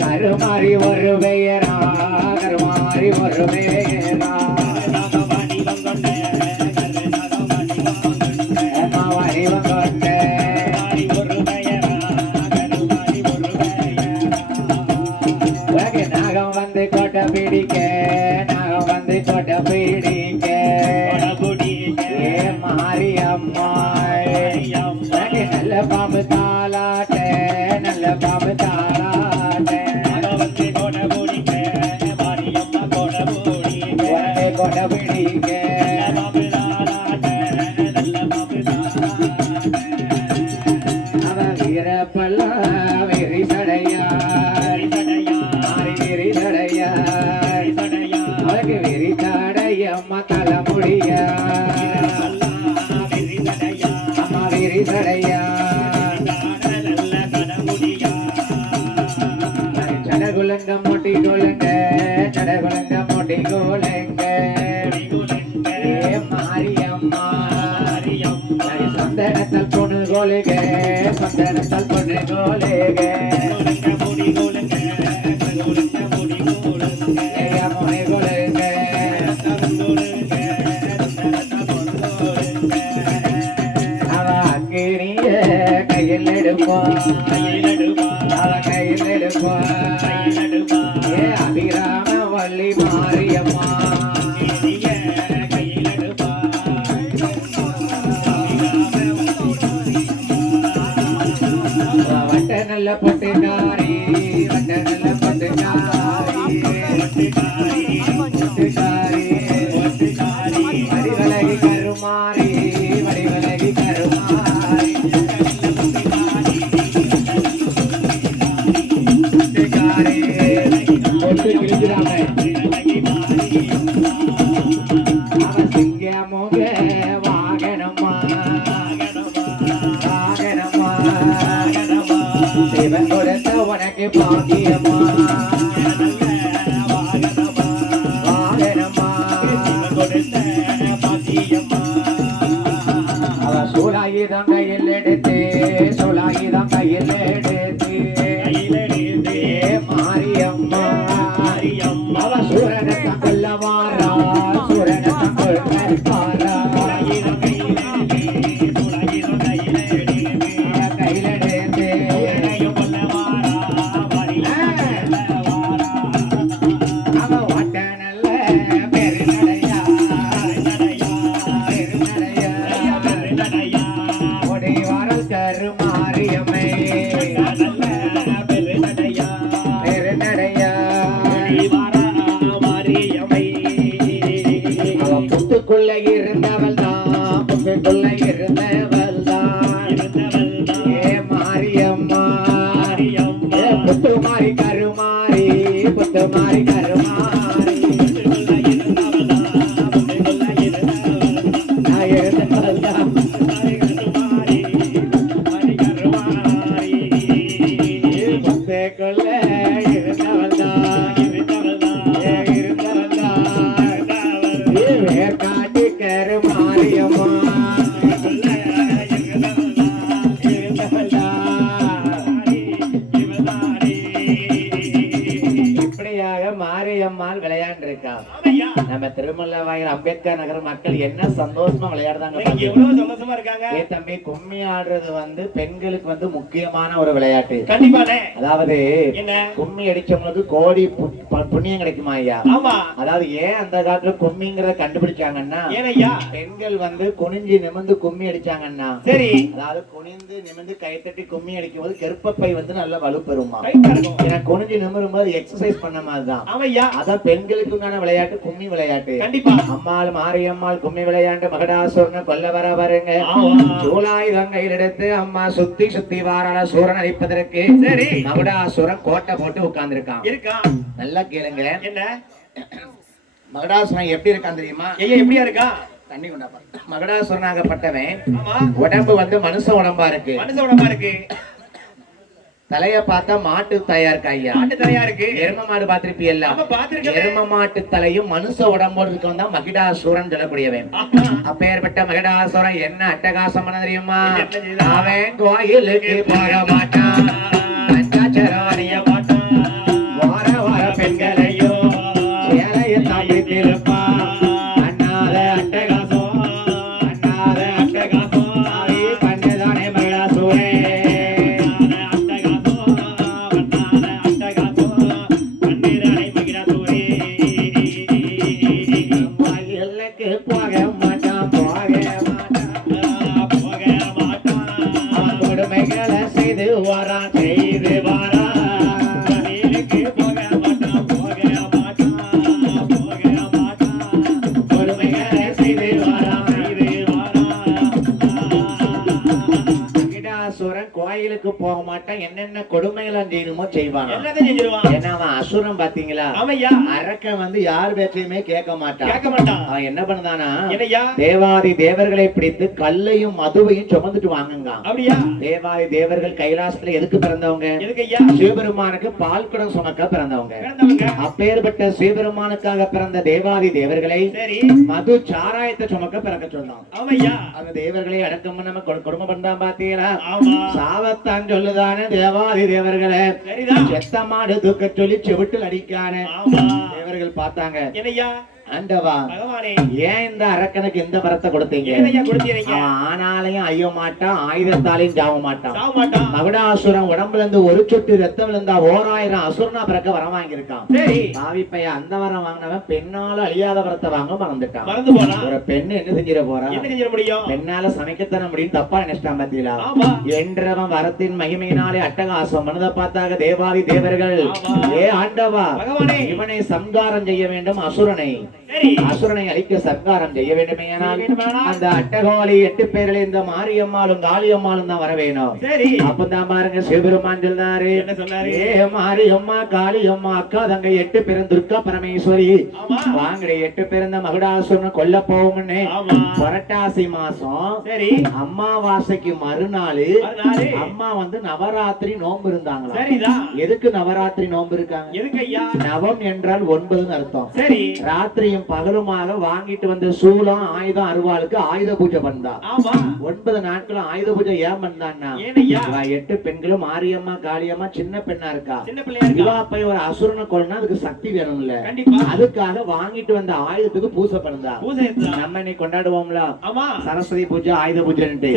கருமாறி ஒரு பெயரா கருமாறி ஒரு பெயரா நாகம் வந்து கொட்ட பிடிக்க நாகம் வந்து கொட்ட பிடிக்க மாரியம்மா நல்ல பாம்பு தாளாட்ட நல்ல பாம்பு தாளாட்ட கொட பிடிக்க அவ வீரப்பல்ல வெறி தடையா வெறி தடையா அவருக்கு வெறி தடையம்மா தலைமுடியா அம்மா வெறி தடையா சடகுலங்க மொட்டி கொள்ளுங்க சடகுலங்க மொட்டி கொள்ளுங்க மாரியம்மா சந்தனத்தால் பொண்ணு கோலுக சந்தனத்தால் பொண்ணு கோலுக முடி கோலுங்க அவ அக்கினிய கையில் எடுப்பான் அவ கையில் எடுப்பான் அபிராம வள்ளி மாரியம்மா வட்ட நல்ல பொட்டுக்காரி வட்ட நல்ல பொட்டுக்காரி வடிவலகி கருமாரி வடிவலகி கருமாரி பொட்டு கிழிக்கிறாங்க அவன் சிங்கமுக வாகனம்மா வாகனம்மா சிவன் கொடுத்த உனக்கு பாக்கியம்மா வாகனம்மா அவ சூலாயுதம் கையில் எடுத்து சூலாயுதம் கையில் எடுத்து மாரியம்மா அவ சூரனத்தம் கொல்ல வாரா சூரனத்தம் கொல்ல வாரா புத்துக்குள்ள இருந்தவள் தான் புத்துக்குள்ள இருந்தவள் தான் மாரியம்மா புத்து மாறி கருமாறி புத்து மாறி கருமாறி இருந்தவள் தான் புத்துக்குள்ள இருந்தவள் தான் காட்டி கருமாரியம்மா இப்படியாக மாரியம்மாள் விளையாண்டு இருக்கா. நம்ம திருமல்லவாயில் அம்பேத்கர் நகர் மக்கள் என்ன சந்தோஷமா விளையாடுறாங்க. எவ்வளவு சந்தோஷமா இருக்காங்க. ஏ தம்பி, கும்மி ஆடுறது வந்து பெண்களுக்கு வந்து முக்கியமான ஒரு விளையாட்டு. கண்டிப்பானே. அதாவது என்ன கும்மி அடிச்சவங்களுக்கு கோடி புண்ணியம் கிடைக்குமா ஐயா? ஆமா. அதாவது ஏன் அந்த காலத்துல கும்மிங்கிறத கண்டுபிடிச்சாங்கன்னா, ஏனையா பெண்கள் வந்து குனிஞ்சு நிமிர்ந்து கும்மி அடிச்சாங்கன்னா, சரி, அதாவது குனிந்து நிமிர்ந்து கைத்தட்டி கும்மி அடிக்கும் போது கர்ப்பப்பை வந்து நல்ல வலுப்பெறுமா. ஏன்னா குனிஞ்சு நிமிரும் போது எக்ஸசைஸ் பண்ண மாதிரிதான். அதான் பெண்களுக்கு உண்டான விளையாட்டு கும்மி விளையாட்டு. கண்டிப்பா. அம்மாள் மாரியம்மாள் கும்மி விளையாண்டு மகடாசுரனை கொல்ல வர பாருங்க. சூலாயுதம் கையில் எடுத்து அம்மா சுத்தி சுத்தி வாரால சூரன் அடிப்பதற்கு சரி மகடாசுரன் கோட்டை போட்டு உட்கார்ந்து இருக்கான். நல்லா கேளுங்க. என்ன மகடாசுரன் எப்படி இருக்கான் தெரியுமா? எப்படியா இருக்கா? தண்ணி கொண்டாப்பா. மகடாசுரனாகப்பட்டவன் உடம்பு வந்து மனுஷ உடம்பா இருக்கு. தலைய பார்த்தா மாட்டு தலையா இருக்கா ஐயா? மாட்டு தலையா இருக்கு. எரும மாடு பாத்திருப்பியல்ல? எரும மாட்டு தலையும் மனுஷ உடம்போடு இருக்கவன் தான் மகிடாசுரன் சொல்லக்கூடியவன். அப்பேற்பட்ட மகிடாசுரன் என்ன அட்டகாசம் பண்ண தெரியுமா? அவன் கோயிலுக்கு போக மாட்டான், பஞ்சாச்சராணிய மாட்டான், வார வார பெண்களையும் சேலைய தாண்டி திருப்பான். அண்ணாத அட்டகாசம், அண்ணாத அட்டகாசம் பண்ணதானே மகிடாசுரன். கோயிலுக்கு போக மாட்டான், என்னென்ன கொடுமையெல்லாம் செய்யணுமோ செய்வான். ஏன்னா அவன் அசுரம் பாத்தீங்களா? அரக்கன் வந்து யார் பேச்சையுமே கேட்க மாட்டான். அவன் என்ன பண்ணானா, தேவாதி தேவர்களை பிடித்து கல்லையும் மதுவையும் சுமந்துட்டு வாங்குங்க. தேவாதி தேவர்கள் கைலாசத்துல எதுக்கு பிறந்தவங்க? சிவபெருமானுக்கு பால் குடம் சுமக்க பிறந்தவங்க. அப்பேற்பட்ட சிவபெருமானுக்காக பிறந்த தேவாதி தேவர்களை மது சாராயத்தை சுமக்க பிறக்க சொன்னான். அந்த தேவர்களை அடக்கம் நம்ம கொடுமை பண்றான் பாத்தீங்களா? சாவத்தான் சொல்லுதானே தேவாதி தேவர்களை செத்த மாடு தூக்க சொல்லி செவிட்டில் அடிக்கான தேவர்கள் பார்த்தாங்க. ஆண்டவா, ஏன் இந்த அரக்கனுக்கு இந்த வரத்தை கொடுத்தீங்க? ஆனாலையும் ஐயோ மாட்டான், ஆயுதத்தாலையும் சாவ மாட்டான். மகுடாசுரன் உடம்புல இருந்து ஒரு சொட்டு ரத்தம் விழுந்தா 1000 அசுரனா பிறக்க வரம் வாங்கியிருக்கான். பாவிப்பைய அந்த வரம் வாங்கினவன் பெண்ணால அழியாத வரத்தை வாங்க மறந்துட்டான். ஒரு பெண்ணு என்ன செஞ்சிட போறான்? பெண்ணால சமைக்கத்தன முடியும் தப்பா நினைச்சிட்டான் பாத்தீங்களா? என்றவன் வரத்தின் மகிமையினாலே அட்டகாசம் மனதை பார்த்தாக தேவாதி தேவர்கள், ஏ ஆண்டவா, இவனை சம்காரம் செய்ய வேண்டும், அசுரனை அசுரனை அழிக்க சங்காரம் செய்ய வேண்டுமே. அந்த அட்டகாலி 8 பேரில் இந்த மாரியம்மாளும் காளியம்மாளும் தான் வர வேணும். அப்பதான் பாருங்க சிவபெருமான் சொன்னாரு, ஏ மாரியம்மா காளியம்மா அக்கா தங்க 8 பேரும் துர்கா பரமேஸ்வரி வாங்கடி 8 பேரும் இந்த மகுடாசுரனை கொல்ல போகும்னு புரட்டாசி மாசம் அம்மாவாசைக்கு மறுநாள் அம்மா வந்து நவராத்திரி நோன்பு இருந்தாங்களா? எதுக்கு நவராத்திரி நோன்பு இருக்காங்க? நவம் என்றால் 9 அர்த்தம். ராத்திரியும் பகலுமாக வாங்கிட்டு வந்த சூலம் ஆயுதம் அருவாளுக்கு ஆயுத பூஜை பண்ணா. 9 நாட்களும் ஆயுத பூஜை ஏன் பண்ணான்னா, 8 பெண்களும் மாரியம்மா காளியம்மா சின்ன பெண்ணா இருக்கா, இவா போய் ஒரு அசுரனை கொல்லனா அதுக்கு சக்தி வேணும்ல, அதுக்காக வாங்கிட்டு வந்த ஆயுதத்துக்கு பூஜை பண்ணா. நம்ம இன்னைக்கு கொண்டாடுவோம்ல சரஸ்வதி பூஜை ஆயுத பூஜைன்ட்டு,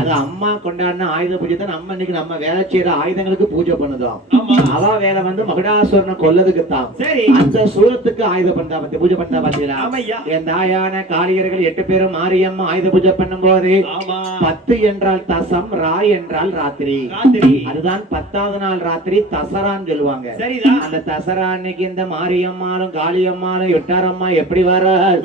அது அம்மா கொண்டாடின ஆயுத பூஜை தான் நம்ம இன்னைக்கு நம்ம வேலை செய்யற ஆயுதங்களுக்கு பூஜை பண்ணுதோம். அவ வேலை வந்து மகுடாசுரனை கொல்லதுக்கு தான். அந்த சூரத்துக்கு ஆயுத பண்ணா பத்தி பூஜை பண்ணா பாத்தீங்களா? என் தாயான காளியர்கள் 8 பேரும் மாரியம்மா ஆயுத பூஜை பண்ணும் போது 10 என்றால் தசம், ராய் என்றால் ராத்திரி. அதுதான் 10வது நாள் ராத்திரி தசரான்னு சொல்லுவாங்க. அந்த தசரா அன்னைக்கு இந்த மாரியம்மாளும் காளியம்மாளும் எட்டாரம்மா எப்படி வரால்?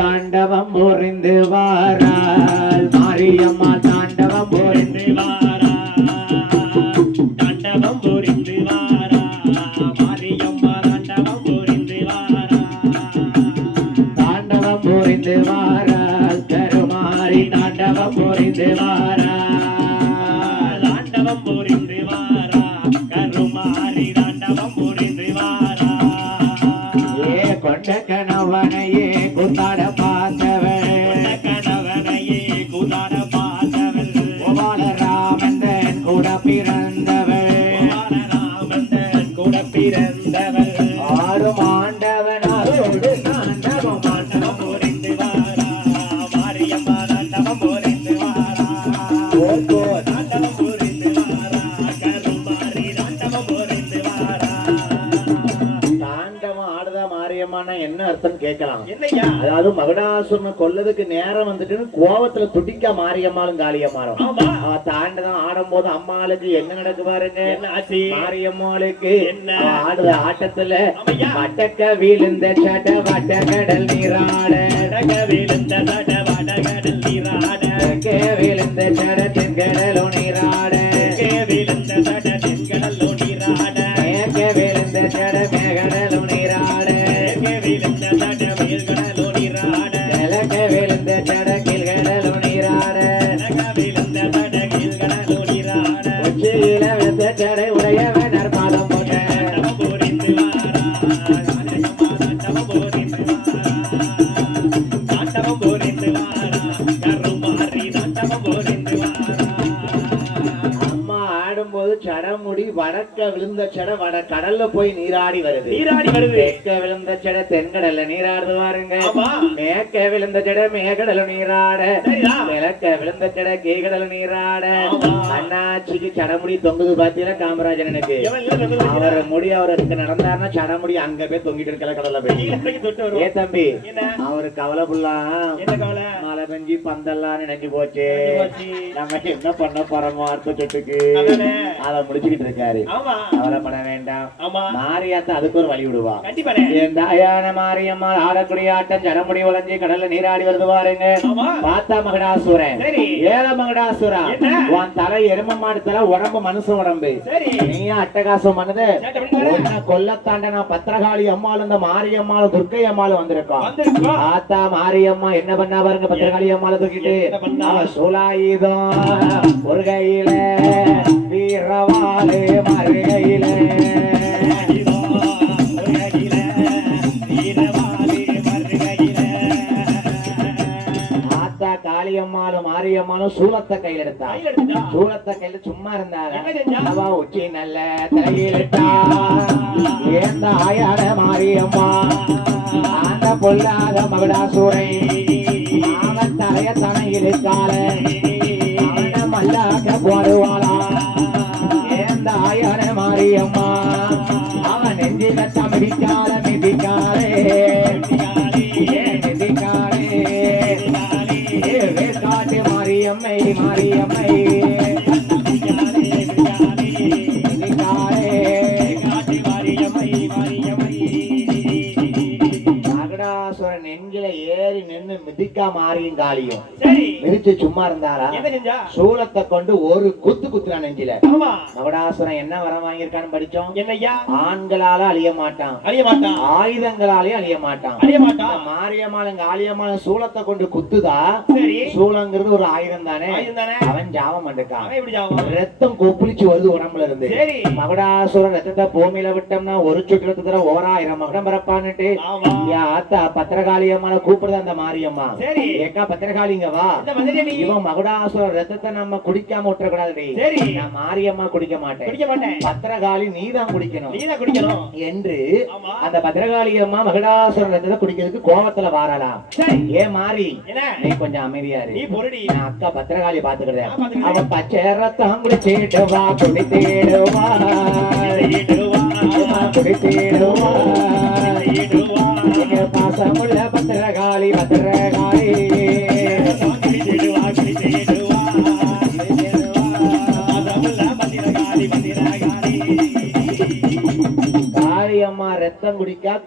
தாண்டவம் புரிந்து வாரால் மாரியம்மா, தாண்டவம் புரிந்து வாரால், தாண்டவம் புரிந்து வாரால் மாரியம்மா, தாண்டவம் புரிந்து வாரால், தாண்டவம் புரிந்து வாரால் கருமாரி, தாண்டவம் புரிந்து வாரால், தாண்டவம் புரிந்து வாரால் கருமாரி, தாண்டவம் புரிந்து வாரால். ஏ கொண்ட கணவனையே கூத்தாட பார்த்தவள், கணவனையே கூத்தாட பார்த்தவள், கோபாலராமந்தன் கூட பிறந்தவள், கோபாலராமந்தன் கூட பிறந்தவள், ஆறும் ஆண்டவனாரோடு தாண்டவம் அம்மானா என்ன அர்த்தம் கேட்கலாம். என்னய்யா? அதாவது மகுடாசுரனை கொல்லதுக்கு நேரம் வந்துட்டு கோவத்துல துடிக்க மாரியம்மாளும் காளியம்மாளும். ஆமா. அவ தாண்டுதான் ஆடும்போது அம்மாளுக்கு என்ன நடக்கு பாருங்க. என்ன ஆச்சு? மாரியம்மாளுக்கு என்ன? அவ ஆடுற ஆட்டத்துல ஆமையா. வட்டக்க வீழ்ந்த சட வட்ட கடல் நீராட விழுந்த சட வடகடல் நீராட விழுந்த சட தென்கடலோ நீராட விழுந்த சட தென்கடலோ நீராட விழுந்த சட மேகடலோ நீராட விழுந்த சட மேல்கடலோ நீராட விழுந்த சட கீழ்கடலோ நீராட விழுந்த சட கீழ்கடலோ நீராட உச்சியில விழுந்த சடை உடையவனர் பாதம் போட்ட புரிந்து நாட்டமம் புரிந்து கருமாறி நாட்டமம் புரிந்து அம்மா ஆடும்போது சடமுடி வடக்க விழுந்த சட வட கடல்ல போய் நீராடி வருது. நீராடி வருது. தெற்க விழுந்த சட தென்கடல்ல நீராடுது பாருங்க. ஆமா. மேற்க விழுந்த சட மேகடல நீராட சரியா? கிழக்க விழுந்த சட கீழ்கடல நீராட ஆமா. அண்ணாச்சிக்கு சடமுடி தொங்குது பாத்தீங்கன்னா காமராஜனுக்கு. எவன் இல்ல தொங்குது அவர் முடி அவருக்கு நடந்தாருன்னா சடமுடி அங்க போய் தொங்கிட்டு இருக்கல கடல்ல போய். தொட்டு வரும். ஏ தம்பி என்ன? அவரு கவலை புள்ளா என்ன கவலை? மழை பெஞ்சி பந்தெல்லாம் நினைஞ்சு போச்சு. போச்சு. நம்ம என்ன பண்ண போறோமோ அடுத்த சொட்டுக்கு அதானே. அத முடிச்சுக்கிட்டு இருக்காரு. ஆமா. கவலைப்பட வேண்டாம். ஆமா. மாரியாத்தா அதுக்கு ஒரு வழி விடுவா. கண்டிப்பானே. என் தாயான மாரியம்மா ஆடக்கூடிய ஆட்டம் ஜனமுடி உழைஞ்சி கடல்ல நீராடி வருது பாருங்க. ஆமா. பார்த்தா மகடாசுரன். சரி. ஏல மகடாசுரா. என்ன? உன் தலை எரும மாடு தலை உடம்பு மனுஷன் உடம்பு. சரி. நீயா அட்டகாசம் பண்ணது. சேட்டை பண்ணிட்டு வர. கொல்லத்தாண்ட நான் பத்திரகாளி அம்மாள் இந்த மாரியம்மாள் துர்க்கை அம்மாள் வந்திருக்கோம். வந்திருக்கோம். பார்த்தா மாரியம்மா என்ன பண்ணா பாருங்க பத்திரகாளி அம்மாளை தூக்கிட்டு என்ன பண்ணா? அவ சூலாயுதம் ஒரு கையில வீரவாளு மறு கையில ஆத்தா காளியம்மாளும் மாரியம்மாளும் சூலத்தை கையில எடுத்தா. சூலத்தை கையில சும்மா இருந்தாங்க. அவ உச்சி நல்ல தலையிலிட்டா. ஏந்த ஆயான மாரியம்மா ஆண்ட பொல்லாத மகடாசூரை அவன் தலைய தனையிலிட்டால அவன மல்லாக்க போடுவாளா. ஏந்த ஆயான மாரியம்மா அவன் நெஞ்சில தமிழிக்கால மிதிக்காலே மிதிக்காலே வேக்காட்டு மாரியம்மை மாரியம்மை மகடாசுரன் நெஞ்சில ஏறி நின்னு மிதிக்கா மாறியும் காளியும் மிதிச்சு சும்மா இருந்தாரா. சூலத்தை கொண்டு ஒரு குத்து குத்துறா நெஞ்சில. மகடாசுரன் என்ன வரம் வாங்கியிருக்கான்னு படிச்சோம். என்னய்யா? ஆண்களால அழிய மாட்டான். அழிய மாட்டான். ஆயுதங்களாலே அழிய மாட்டான். அழிய மாட்டான். மாரியம்மாளும் காளியம்மாளும் சூலத்தை கொண்டு குத்துதா. சரி. சூலங்கிறது ஒரு ஆயுதம் தானே. ஆயுதம் தானே. அவன் ஜாவம் பண்ணிருக்கான். அவன் எப்படி ஜாவம்? ரத்தம் கொப்பளிச்சு வருது உடம்புல இருந்து. சரி. மகடாசுரன் ரத்தத்தை பூமியில விட்டோம்னா ஒரு சுற்று ரத்தத்துல 1000 மகடம் பிறப்பான்னுட்டு ஆமா. ஆத்தா பத்திரகாளி அம்மாவை கூப்பிடுது அந்த மாரியம்மா. சரி. ஏக்கா பத்திரகாளிங்க வா. இந்த மதுரை நீ இவன் மகுடாசுர ரத்தத்தை நம்ம குடிக்காம விட்டுறக்கூடாது. சரி. நான் மாரியம்மா குடிக்க மாட்டேன். குடிக்க மாட்டேன். பத்திரகாளி நீதான் குடிக்கணும். நீதான் குடிக்கணும் என்று ஆமா. அந்த பத்திரகாளி அம்மா மகுடாசுர ரத்தத்தை குடிக்கிறதுக்கு கோபத்துல வாரலாம். சரி. ஏ மாறி என்ன? நீ கொஞ்சம் அமைதியா இரு. நீ பொறுடி. நான் அக்கா பத்திரகாளி பாத்துக்கிறேன். நான் பாத்துக்கிறேன். அவ பச்சை ரத்தம் குடிச்சிட்டு வா குடித்திடுவா குடித்திடுவா பாசமுள்ள பத்திரகாளி பத்திரகாளி காளியம்மா ரத்தம்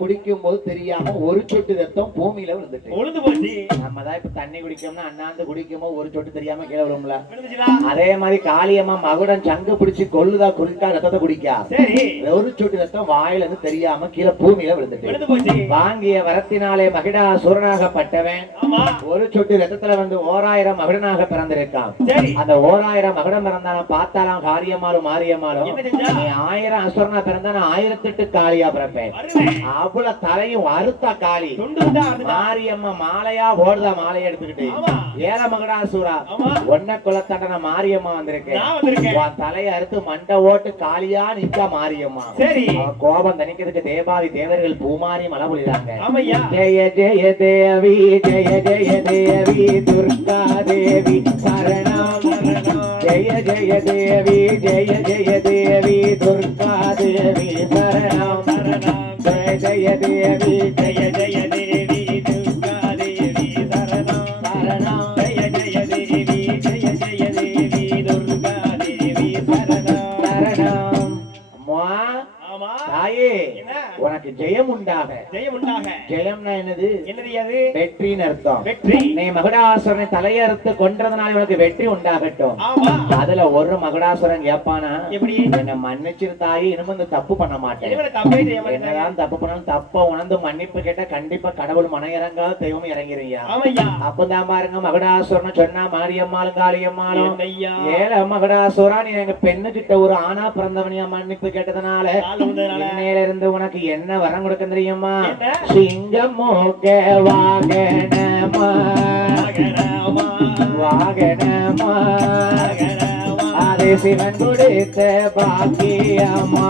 குடிக்கும் போது தெரியாம ஒரு சொட்டு ரத்தம் பூமியில விழுந்துட்டு உழுந்து போச்சு. நம்ம தான் இப்ப தண்ணி குடிக்கோம்னா அண்ணாந்து குடிக்கும் போது ஒரு சொட்டு தெரியாம கீழே விழும்ல. விழுந்துச்சுடா. அதே மாதிரி காளியம்மா மகுடன் சங்கு பிடிச்சு கொள்ளுதா குடிக்கா ரத்தத்தை குடிக்கா. சரி. ஒரு சொட்டு ரத்தம் வாயில இருந்து தெரியாம கீழே பூமியில விழுந்துட்டு விழுந்து போச்சு. வாங்கிய வரத்தினாலே மகிடாசுரனாகப்பட்டவன் ஆமா. ஒரு சொட்டு ரத்தத்துல வந்து 1000 மகுடனாக பிறந்திருக்கான். சரி. அந்த 1000 மகுடம் பிறந்தாலும் பார்த்தாலும் காளியம்மாளும் மாரியம்மாளும் என்ன செஞ்சா? நீ 1000 அசுரனா பிறந்தா நான் 1008 காளியா பிறப்பேன். வருவேன். அவ்வளவு தலையும் அறுத்தா காளி. துண்டு துண்டா வருதா? மாரியம்மா மாலையா ஓடுதா மாலையை எடுத்துக்கிட்டு. ஆமா. ஏல மகடாசுரா ஆமா. ஒன்ன குலத்தாண்ட மாரியம்மா வந்திருக்கேன். நான் வந்திருக்கேன். உன் தலையை அறுத்து மண்டை ஓட்டு காளியா நிக்கா மாரியம்மா. சரி. அவன் கோபம் தணிக்கிறதுக்கு தேவாதி தேவர்கள் பூமாரி மலை பொழிதாங்க. ஆமையா. ஜெய ஜெய தேவி ஜெய ஜெய தேவி துர்கா தேவி சரணம் சரணம். ஜெய ஜெய தேவி ஜெய ஜெய தேவி துர்கா தேவி சரணம் சரணம். ஜெய ஜெய தேவி ஜெய ஜெய தேவி துர்கா தேவி சரணம் சரணம் ஜெய ஜெய தேவி ஜெய ஜெய தேவி துர்கா தேவி சரணம் சரணம். அம்மா ஆமா தாயே என்ன உனக்கு ஜெயம் உண்டாக. ஜெயம் உண்டாக. ஜெயம்னா என்னது? என்னது அது? வெற்றின்னு அர்த்தம். வெற்றி. நீ மகுடாசுரனை தலையறுத்து கொன்றதுனால உனக்கு வெற்றி உண்டாகட்டும். ஆமா. அதுல ஒரு மகுடாசுரன் கேட்பானா, எப்படி? என்ன மன்னிச்சிரு தாயே, இனிமே இந்த தப்பு பண்ண மாட்டேன். இனிமே தப்பே செய்ய மாட்டேன். என்னதான் தப்பு பண்ணாலும் தப்ப உணர்ந்து மன்னிப்பு கேட்டா கண்டிப்பா கடவுள் மன இறங்காத தெய்வம் இறங்கிருயா. ஆமையா. அப்பதான் பாருங்க மகுடாசுரன் சொன்னா மாரியம்மாளும் காளியம்மாளும் ஐயா ஏல மகுடாசுரா நீ எங்க பெண்ணு கிட்ட ஒரு ஆணா பிறந்தவனியா மன்னிப்பு கேட்டதுனால இன்னையில இருந்து உனக்கு என்ன வரம் கொடுக்க தெரியுமா? சிங்கமோக வாகனமா வாகனமா அது சிவன் கொடுத்த பாக்கியமா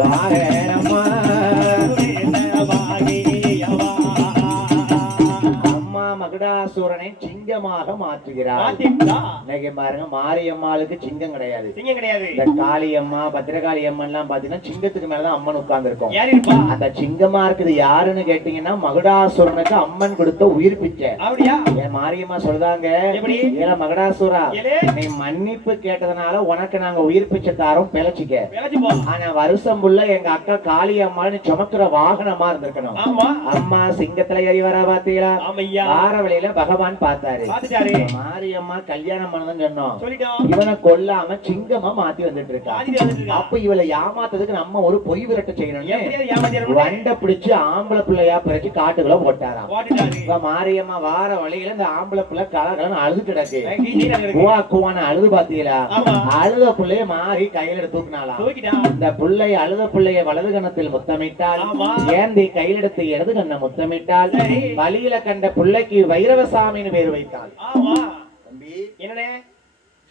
வாகனமா அம்மா மகுடாசுரனை சிங்கமாக மாற்றுகிறார். இன்னைக்கு பாருங்க மாரியம்மாளுக்கு சிங்கம் கிடையாது. சிங்கம் கிடையாது. இந்த காளியம்மா பத்திரகாளி அம்மன் எல்லாம் பாத்தீங்கன்னா சிங்கத்துக்கு மேலதான் அம்மன் உட்கார்ந்து இருக்கும். யார் இருப்பா? அந்த சிங்கமா இருக்குது யாருன்னு கேட்டீங்கன்னா மகுடாசுரனுக்கு அம்மன் கொடுத்த உயிர் பிச்சை. அப்படியா? என் மாரியம்மா சொல்றாங்க, எப்படி? ஏல மகுடாசுரா ஏலே? நீ மன்னிப்பு கேட்டதுனால உனக்கு நாங்க உயிர் பிச்சை தாரோம், பிழைச்சிக்க. பிழைச்சு போ. ஆனா வருஷம் புள்ள எங்க அக்கா காளி அம்மா நீ சுமக்கிற வாகனமா இருந்திருக்கணும். ஆமா. அம்மா சிங்கத்துல ஏறி வரா பாத்தீங்களா? ஆமையா. வார வழியில பகவான் பார்த்தாரு. பாத்துட்டாரு. மாரியம்மா கல்யாணம் பண்ணதுன்னு சொன்னோம். சொல்லிட்டோம். இவனை கொல்லாம சிங்கமா மாத்தி வந்துட்டு இருக்கா. மாத்திட்டு வந்துட்டு இருக்கா. அப்ப இவளை ஏமாத்ததுக்கு நம்ம ஒரு பொய் விரட்ட செய்யணும்னு எப்படியாவது ஏமாத்திரணும். வண்டை பிடிச்சு ஆம்பளை பிள்ளையா பிரிச்சு காட்டுக்குள்ள போட்டாராம். போட்டுட்டாரு. இப்ப மாரியம்மா வார வழியில இந்த ஆம்பளை பிள்ளை கலகலன்னு அழுது கிடக்கு. கீழே கிடக்கு. குவா குவான அழுது பாத்தீங்களா? ஆமா. அழுத பிள்ளைய மாறி கையில எடுத்து தூக்கினாலாம். தூக்கிட்டான். இந்த பிள்ளைய அழுத பிள்ளைய வலது கன்னத்தில் முத்தமிட்டால், ஆமா. ஏந்தி கையில் எடுத்து இடது கண்ண முத்தமிட்டால், சரி. வழியில கண்ட பிள்ளைக்கு வைரவசாமின்னு பேர் வைத்தாள். ஆமா. தம்பி என்னனே?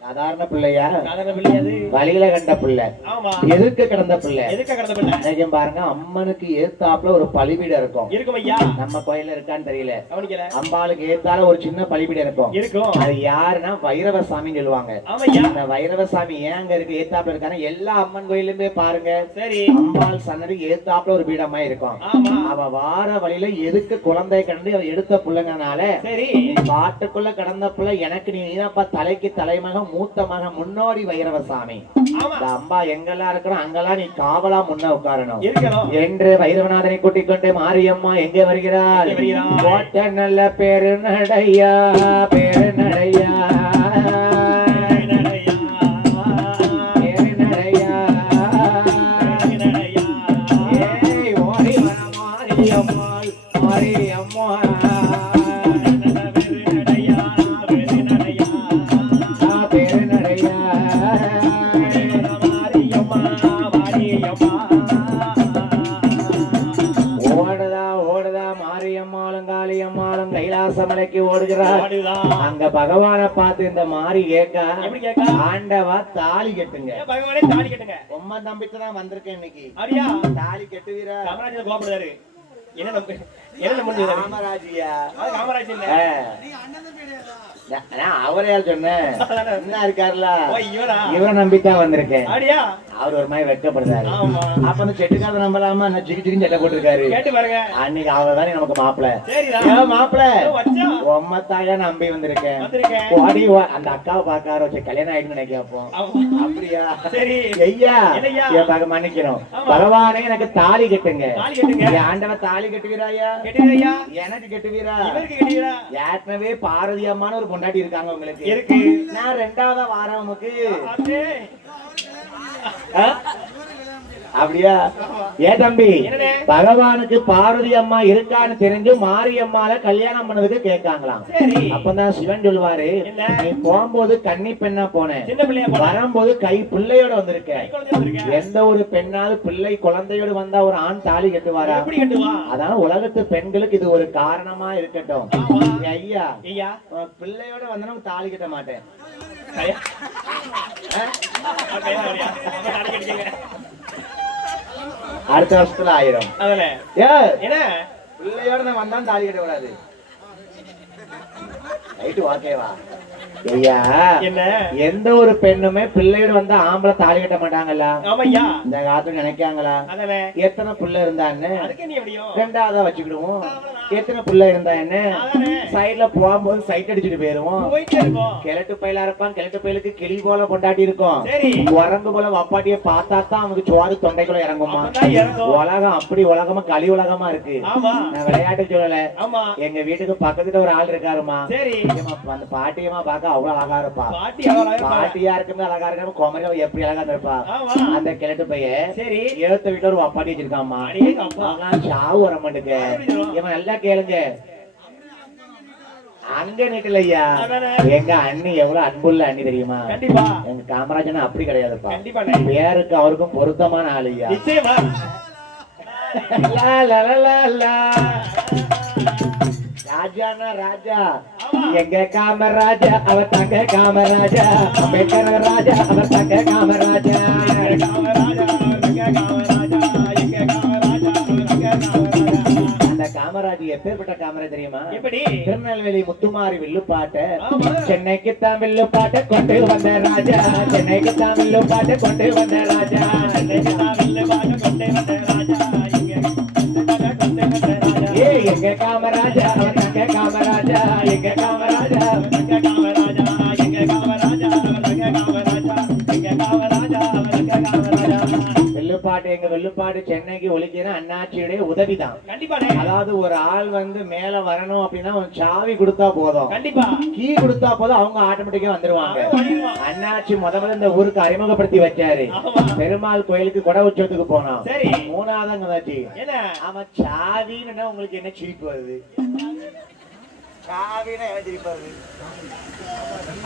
சாதாரண பிள்ளையா? சாதாரண பிள்ளையாது. வழியில கண்ட பிள்ளை, ஆமா. எதிர்க்க கிடந்த பிள்ளை. எதுக்கு கடந்த பிள்ளை? நிஜம் பாருங்க, அம்மனுக்கு ஏத்தாப்புல ஒரு பலிபீடம் இருக்கும். இருக்கும் ஐயா. நம்ம கோயில்ல இருக்கான்னு தெரியல. கவனிக்கல. அம்பாளுக்கு ஏத்தால ஒரு சின்ன பலிபீடம் இருக்கும். இருக்கும். அது யாருன்னா வைரவசாமின்னு சொல்லுவாங்க. ஆமையா. அந்த வைரவசாமி ஏன் அங்க இருக்கு ஏத்தாப்புல இருக்காரு? எல்லா அம்மன் கோயிலுமே பாருங்க, சரி. அம்பாள் சன்னதி ஏத்தாப்புல ஒரு பீடமா இருக்கும். ஆமா. அவ வார வழியில எதுக்கு குழந்தை கண்டு அவ எடுத்த பிள்ளைங்கனால, சரி. நீ காட்டுக்குள்ள கடந்த பிள்ளை எனக்கு நீ நீதாப்பா தலைக்கு தலைமக மூத்த மக முன்னோடி வைரவசாமி. ஆமா. இந்த அம்பா எங்கெல்லாம் இருக்கிறோம் அங்கெல்லாம் நீ காவலா முன்ன உட்காரணும் இருக்கணும். என்று வைரவநாதனை கூட்டிக் கொண்டு மாரியம்மா எங்கே வருகிறார்? எங்கே வருகிறார்? கோட்ட நல்ல பேரு நடையா, பேரு நடையா, பேரு நடையா. ஏய் ஓடி வர மாரியம்மாள், மாரியம்மா பேரு நடையா. ஓடுதா ஓடுதா மாரியம்மாளும் காளியம்மாளும் கைலாசமலைக்கு ஓடுகிறார். அங்க பகவானை பார்த்து இந்த மாறி கேட்க, ஆண்டவா தாலி கட்டுங்க. பகவானே தாலி கட்டுங்க. உம்மா தம்பிக்கு தான் வந்திருக்கேன் இன்னைக்கு. அப்படியா? தாலி கட்டுவீரா? காமராஜர் கோபப்படுறாரு. என்ன நம்ப என்ன நம்புறது? காமராஜியா? காமராஜ் இல்ல. நான் அவரையா சொன்னேன். என்ன இருக்காருல, ஓ இவரா? இவரை நம்பித்தான் வந்திருக்கேன். அப்படியா? அவர் ஒரு மாதிரி வெட்கப்படுறாரு. ஆமா. அப்ப அந்த செட்டுக்காத நம்பலாமா? நான் சிக்கி சிக்கி சட்டை போட்டிருக்காரு. கேட்டு பாருங்க. அன்னைக்கு அவர்தானே நமக்கு மாப்பிள. சரிடா. மாப்பிள வச்சா உம்மத்தாயா நம்பி வந்திருக்கேன். வந்திருக்கேன். ஓடி அந்த அக்காவை பார்க்க ஆரம்பிச்சு கல்யாணம் ஆயிடுன்னு நினைக்கப்போம். அப்படியா? சரி. ஐயா என்னய்யா? என் மன்னிக்கணும். பகவானே எனக்கு தாலி கட்டுங்க. தாலி கட்டுங்க. என் ஆண்டவன் தாலி கட்டுவீராயா? கட்டுவீரையா? எனக்கு கட்டுவீரா? இவருக்கு கட்டுவீரா? ஏற்கனவே பாரதி அம்மான ஒரு பொண்டாட்டி இருக்காங்க உங்களுக்கு. இருக்கு. நான் ரெண்டாவதா வாரம் உமக்கு. அதே. ஆ? அப்படியா? ஏ தம்பி, என்னடே? பகவானுக்கு பார்வதி அம்மா இருக்கான்னு தெரிஞ்சு மாரியம்மால கல்யாணம் பண்ணதுக்கு கேட்காங்களாம். சரி. அப்பதான் சிவன் சொல்லுவாரு, என்ன? நீ போகும்போது கன்னி பெண்ணா போனேன், சின்ன பிள்ளையா போன. வரும்போது கை பிள்ளையோட வந்திருக்க. கை குழந்தை வந்திருக்க. எந்த ஒரு பெண்ணாவது பிள்ளை குழந்தையோடு வந்தா ஒரு ஆண் தாலி கட்டுவாரா? எப்படி கட்டுவா? அதான் உலகத்து பெண்களுக்கு இது ஒரு காரணமா இருக்கட்டும். ஆமா. ஐயா ஐயா பிள்ளையோட வந்தா தாலி கட்ட மாட்டேன். கையா கையா வரியா? தாலி கட்டிக்கங்க. அடுத்த வருஷத்துல ஆயிரும். அதுல ஏ என்ன பிள்ளையோட நான் வந்தான் தாலி கட்ட கூடாது. ரைட்டு, ஓகேவா? ஐயா என்ன எந்த ஒரு பெண்ணுமே பிள்ளையோட வந்து ஆம்பளை தாலி கட்ட மாட்டாங்கல்ல. ஆமையா இந்த காலத்துல நினைக்காங்களா அதானே எத்தனை பிள்ளை இருந்தான்னு அதுக்கு நீ எப்படியும் ரெண்டாவதா வச்சுக்கிடுவோம். எத்தனை பிள்ளை இருந்தா என்ன சைட்ல போகும்போது சைட் அடிச்சுட்டு போயிருவோம். போயிட்டே இருக்கும் கிழட்டு பயிலா இருப்பான். கிழட்டு பயிலுக்கு கிளி போல கொண்டாடி இருக்கும். சரி உறங்கு போல வப்பாட்டிய பார்த்தா தான் அவனுக்கு சோறு தொண்டைக்குள்ள இறங்குமா. அப்பதான் இறங்கும் உலகம் அப்படி உலகமா களி உலகமா இருக்கு. ஆமா நான் விளையாட்டு சொல்லல. ஆமா எங்க வீட்டுக்கு பக்கத்துல ஒரு ஆள் இருக்காருமா. சரி அந்த பாட்டியம்மா பார்க்க அவ்வளவு அழகா இருப்பா. பாட்டி அழகா இருப்பா. பாட்டியா இருக்குமே அழகா இருக்க குமரியா எப்படி அழகா இருப்பா. ஆமா அந்த கிழட்டு பையன் சரி எழுத்த வீட்டுல ஒரு வப்பாட்டி வச்சிருக்காமா. அடேங்க அப்பா அவன் சாவு வர மாட்டேங்க. இவன் நல்லா கேளுங்க. அங்க நிக்கலையா அதானே. எங்க அண்ணி எவ்வளவு அன்புள்ள அண்ணி தெரியுமா. கண்டிப்பா எங்க காமராஜன் அப்படி கிடையாதுப்பா. கண்டிப்பா பேருக்கு அவருக்கும் பொருத்தமான ஆளுயா. நிச்சயமா லா, லா, லா, லா, லா. ராஜானா ராஜா எங்க காமராஜா அவர் தங்க காமராஜா. அம்பேத்கர் ராஜா அவர் தங்க காமராஜா. காமராஜா ரங்க காமராஜா எங்க காமராஜா ரங்க காமராஜா. அந்த காமராஜ் எப்பேற்பட்ட காமராஜ் தெரியுமா. எப்படி திருநெல்வேலி முத்துமாரி வில்லுப்பாட்ட ஆமா சென்னைக்கு தான் வில்லுப்பாட்ட கொண்டு வந்த ராஜா. சென்னைக்கு தான் வில்லுப்பாட்ட கொண்டு வந்த ராஜா. சென்னைக்கு தான் வில்லுப்பாட்ட கொண்டு வந்த ராஜா. ஏ எங்க காமராஜா அவர் தங்க காமராஜா. எங்க காமராஜா ரங்க காமராஜா எங்க காமராஜா ரங்க காமராஜா எங்க காமராஜா ரங்க காமராஜா. வில்லுப்பாட்டு எங்க வில்லுப்பாட்டு சென்னைக்கு ஒழிக்கிற அண்ணாச்சியுடைய உதவிதான். கண்டிப்பா அதாவது ஒரு ஆள் வந்து மேல வரணும் அப்படின்னா ஒரு சாவி கொடுத்தா போதும். கண்டிப்பா கீ கொடுத்தா போதும் அவங்க ஆட்டோமேட்டிக்கா வந்துருவாங்க. அண்ணாச்சி முதல்ல இந்த ஊருக்கு அறிமுகப்படுத்தி வச்சாரு. பெருமாள் கோயிலுக்கு கொடை உற்சவத்துக்கு போனோம். சரி மூணாவதாங்க தாச்சி என்ன அவன் சாவின்னு உங்களுக்கு என்ன சிரிப்பு வருது. சாவின்னா என்ன சிரிப்பு வருது.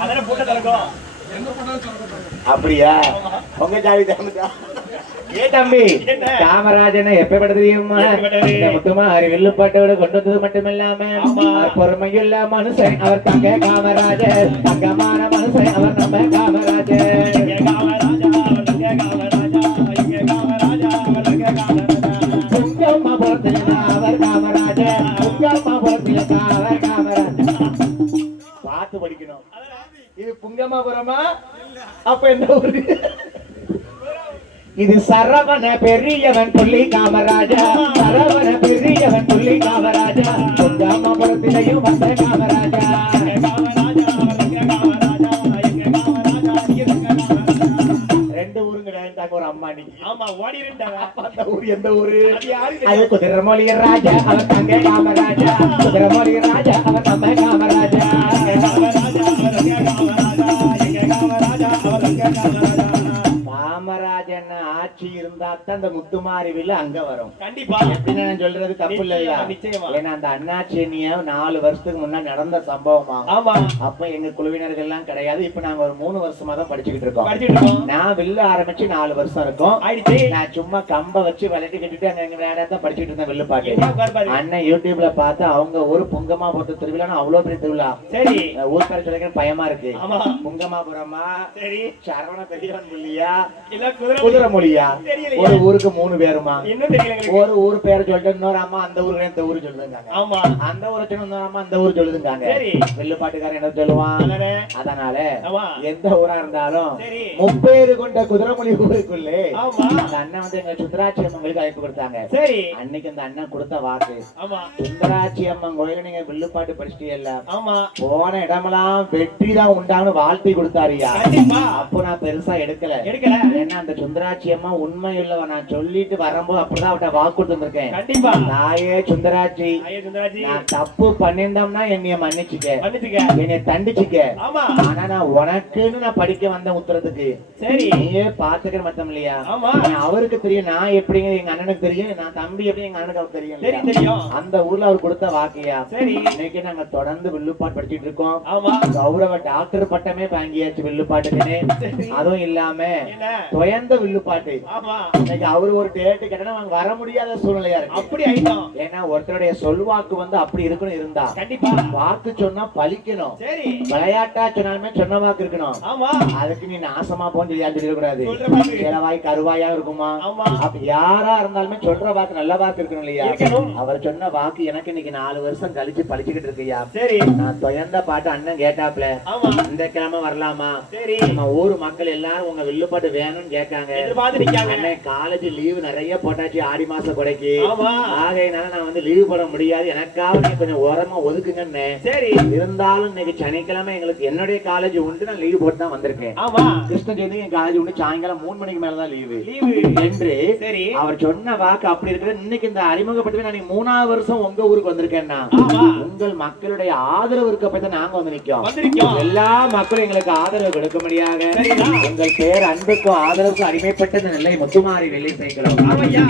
அதன போட்டு தரக்கும் அப்படியா உங்க சாவி தரமுதா. ஏ தம்பி காமராஜனை எப்ப தெரியுமா. இந்த முத்துமாரி வில்லுப்பாட்டோட கொண்டு வந்தது மட்டுமில்லாம பொறுமையுள்ள மனுஷன் அவர் தங்க காமராஜர். தங்கமான மனுஷன் அவர் நம்ம காமராஜர். உங்கம்மா போர்த்தில அவர் காமராஜர். உங்கம்மா போர்த்தில அவர் காமராஜர். பார்த்து படிக்கணும். இது புங்கமாபுரமா அப்ப எந்த ஊரு. இது சரவண பெரியவன் புள்ளி காமராஜா. சரவண பெரியவன் புள்ளி காமராஜா. புங்கமாபுரத்திலையும் வந்த காமராஜா. ரெண்டு ஊருங்க ஒரு அம்மானி. ஆமா ஓடி இருந்தாங்க. அந்த ஊர் எந்த ஊரு. அது குதிரமொழி ராஜா அவர் தங்க காமராஜா. குதிரமொழி ராஜா அவர் நம்ம காமராஜா. காமராஜன் ஆட்சி இருந்தா தான் அந்த முத்துமாரி வில்லு அங்க வரும். கண்டிப்பா எப்படின்னு நான் சொல்றது தப்பு இல்லையா. நிச்சயமா. ஏன்னா அந்த அண்ணாச்சி 4 வருஷத்துக்கு முன்னாடி நடந்த சம்பவமா. ஆமா அப்ப எங்க குழுவினர்கள் எல்லாம் கிடையாது. இப்ப நாங்க ஒரு 3 வருஷமா தான் படிச்சுக்கிட்டு இருக்கோம். நான் வில்லு ஆரம்பிச்சு 4 வருஷம் இருக்கும். நான் சும்மா கம்ப வச்சு விளையாட்டு கட்டிட்டு அங்க வேற தான் படிச்சுட்டு இருந்தேன் வில்லு பாட்டு. அண்ணன் யூடியூப்ல பார்த்து அவங்க ஒரு புங்கமாபுரத்து திருவிழா அவ்வளவு பெரிய திருவிழா. சரி ஊர் பேர சொல்லிக்கிற பயமா இருக்கு. புங்கமாபுரமா சரி சரவண பெரியவன் புள்ளியா இல்ல குதிரமொழியா. ஒரு ஊருக்கு 3 பேருமா. ஒரு ஊர் பேரை சொல்லிட்டு இன்னொரு அம்மா அந்த ஊருக்கு இந்த ஊரு சொல்லுங்க. அந்த ஊரை சொன்ன அம்மா அந்த ஊர் சொல்லுதுங்க. வில்லு பாட்டுக்காரன் என்ன சொல்லுவான். அதனால எந்த ஊரா இருந்தாலும் 30 கொண்ட குதிரமொழி ஊருக்குள்ளே அந்த அண்ணன் வந்து எங்க சுந்தராட்சி அம்மங்களுக்கு அழைப்பு கொடுத்தாங்க. சரி அன்னைக்கு அந்த அண்ணன் கொடுத்த வாக்கு சுந்தராட்சி அம்மன் கோயில நீங்க வில்லு பாட்டு படிச்சுட்டீங்கல்ல. போன இடமெல்லாம் வெற்றி தான் உண்டான்னு வாழ்த்தி கொடுத்தாருயா. அப்போ நான் பெருசா எடுக்கல. ஏன்னா அந்த சுந்தராட்சி அம்மா உண்மை இல்லவ நான் சொல்லிட்டு வரும்போது அப்படிதான் அவட்ட வாக்கு கொடுத்துருக்கேன். கண்டிப்பா நாயே சுந்தராட்சி நான் தப்பு பண்ணிருந்தோம்னா என்னைய மன்னிச்சுக்க என்னைய தண்டிச்சுக்க. ஆனா நான் உனக்குன்னு நான் படிக்க வந்த உத்தரத்துக்கு சரி நீயே பாத்துக்கிற மத்தம் இல்லையா. அவருக்கு தெரியும் நான் எப்படிங்க எங்க அண்ணனுக்கு தெரியும். நான் தம்பி எப்படி எங்க அண்ணனுக்கு தெரியும் தெரியும். அந்த ஊர்ல அவர் கொடுத்த வாக்கியா. சரி இன்னைக்கு நாங்க தொடர்ந்து வில்லுப்பாட்டு படிச்சுட்டு இருக்கோம். கௌரவ டாக்டர் பட்டமே வாங்கியாச்சு வில்லுப்பாட்டுக்குன்னு. அதுவும் இல்லாம தொயந்த வில்லுப்பாட்டு சொல்லி ஆமா இன்னைக்கு அவரு ஒரு டேட்டு கேட்டா அவங்க வர முடியாத சூழ்நிலையா இருக்கு. அப்படி ஆயிட்டோம். ஏன்னா ஒருத்தருடைய சொல்வாக்கு வந்து அப்படி இருக்கணும். இருந்தா கண்டிப்பா வாக்கு சொன்னா பலிக்கணும். சரி விளையாட்டா சொன்னாலுமே சொன்ன வாக்கு இருக்கணும். ஆமா அதுக்கு நீ நாசமா போன்னு சொல்லி யாரும் சொல்லிடக்கூடாது. சொல்ற வாக்கு சிலவாய் கருவாயா இருக்குமா? ஆமா அப்ப யாரா இருந்தாலுமே சொல்ற வாக்கு நல்ல வாக்கு இருக்கணும் இல்லையா? இருக்கணும். அவர் சொன்ன வாக்கு எனக்கு இன்னைக்கு 4 வருஷம் கழிச்சு பழிச்சுக்கிட்டு இருக்கையா. சரி நான் தொயர்ந்த பாட்டு அண்ணன் கேட்டாப்ல ஆமா இந்த கிழமை வரலாமா? சரி நம்ம ஊர் மக்கள் எல்லாரும் உங்க வில்லுப்பாட்டு வேணும்னு கேட்காங்க. எதிர்பார்த்து நிக்காங்க. அண்ணன் காலேஜ் லீவு நிறைய போட்டாச்சு ஆடி மாச கொடைக்கு. ஆமா ஆகையினால நான் வந்து லீவு போட முடியாது, எனக்காக நீங்க கொஞ்சம் ஓரமா ஒதுக்குங்கன்னு. சரி இருந்தாலும் இன்னைக்கு சனிக்கிழமை எங்களுக்கு என்னுடைய காலேஜ் உண்டு, நான் லீவு போட்டு தான் வந்திருக்கேன். ஆமா கிருஷ்ண ஜெயந்தி என் காலேஜ் உண்டு, சாயங்காலம் 3 மணிக்கு மேலதான் லீவு என்று சரி அவர் சொன்ன வாக்கு அப்படி இருக்கிற. இன்னைக்கு இந்த அறிமுகப்பட்டு நான் 3வது வருஷம் உங்க ஊருக்கு வந்திருக்கேன்னா ஆமா உங்கள் மக்களுடைய ஆதரவு இருக்க பத்தி நாங்க வந்து நிக்கோம். வந்திருக்கோம். எல்லா மக்களும் எங்களுக்கு ஆதரவு கொடுக்க முடியாத சரிதா உங்கள் பேர் அன்புக்கும் ஆதரவுக்கும் அடிமைப்பட்டது நிலை முத்துமாரி வெள்ளி சைக்கிளம். ஆமையா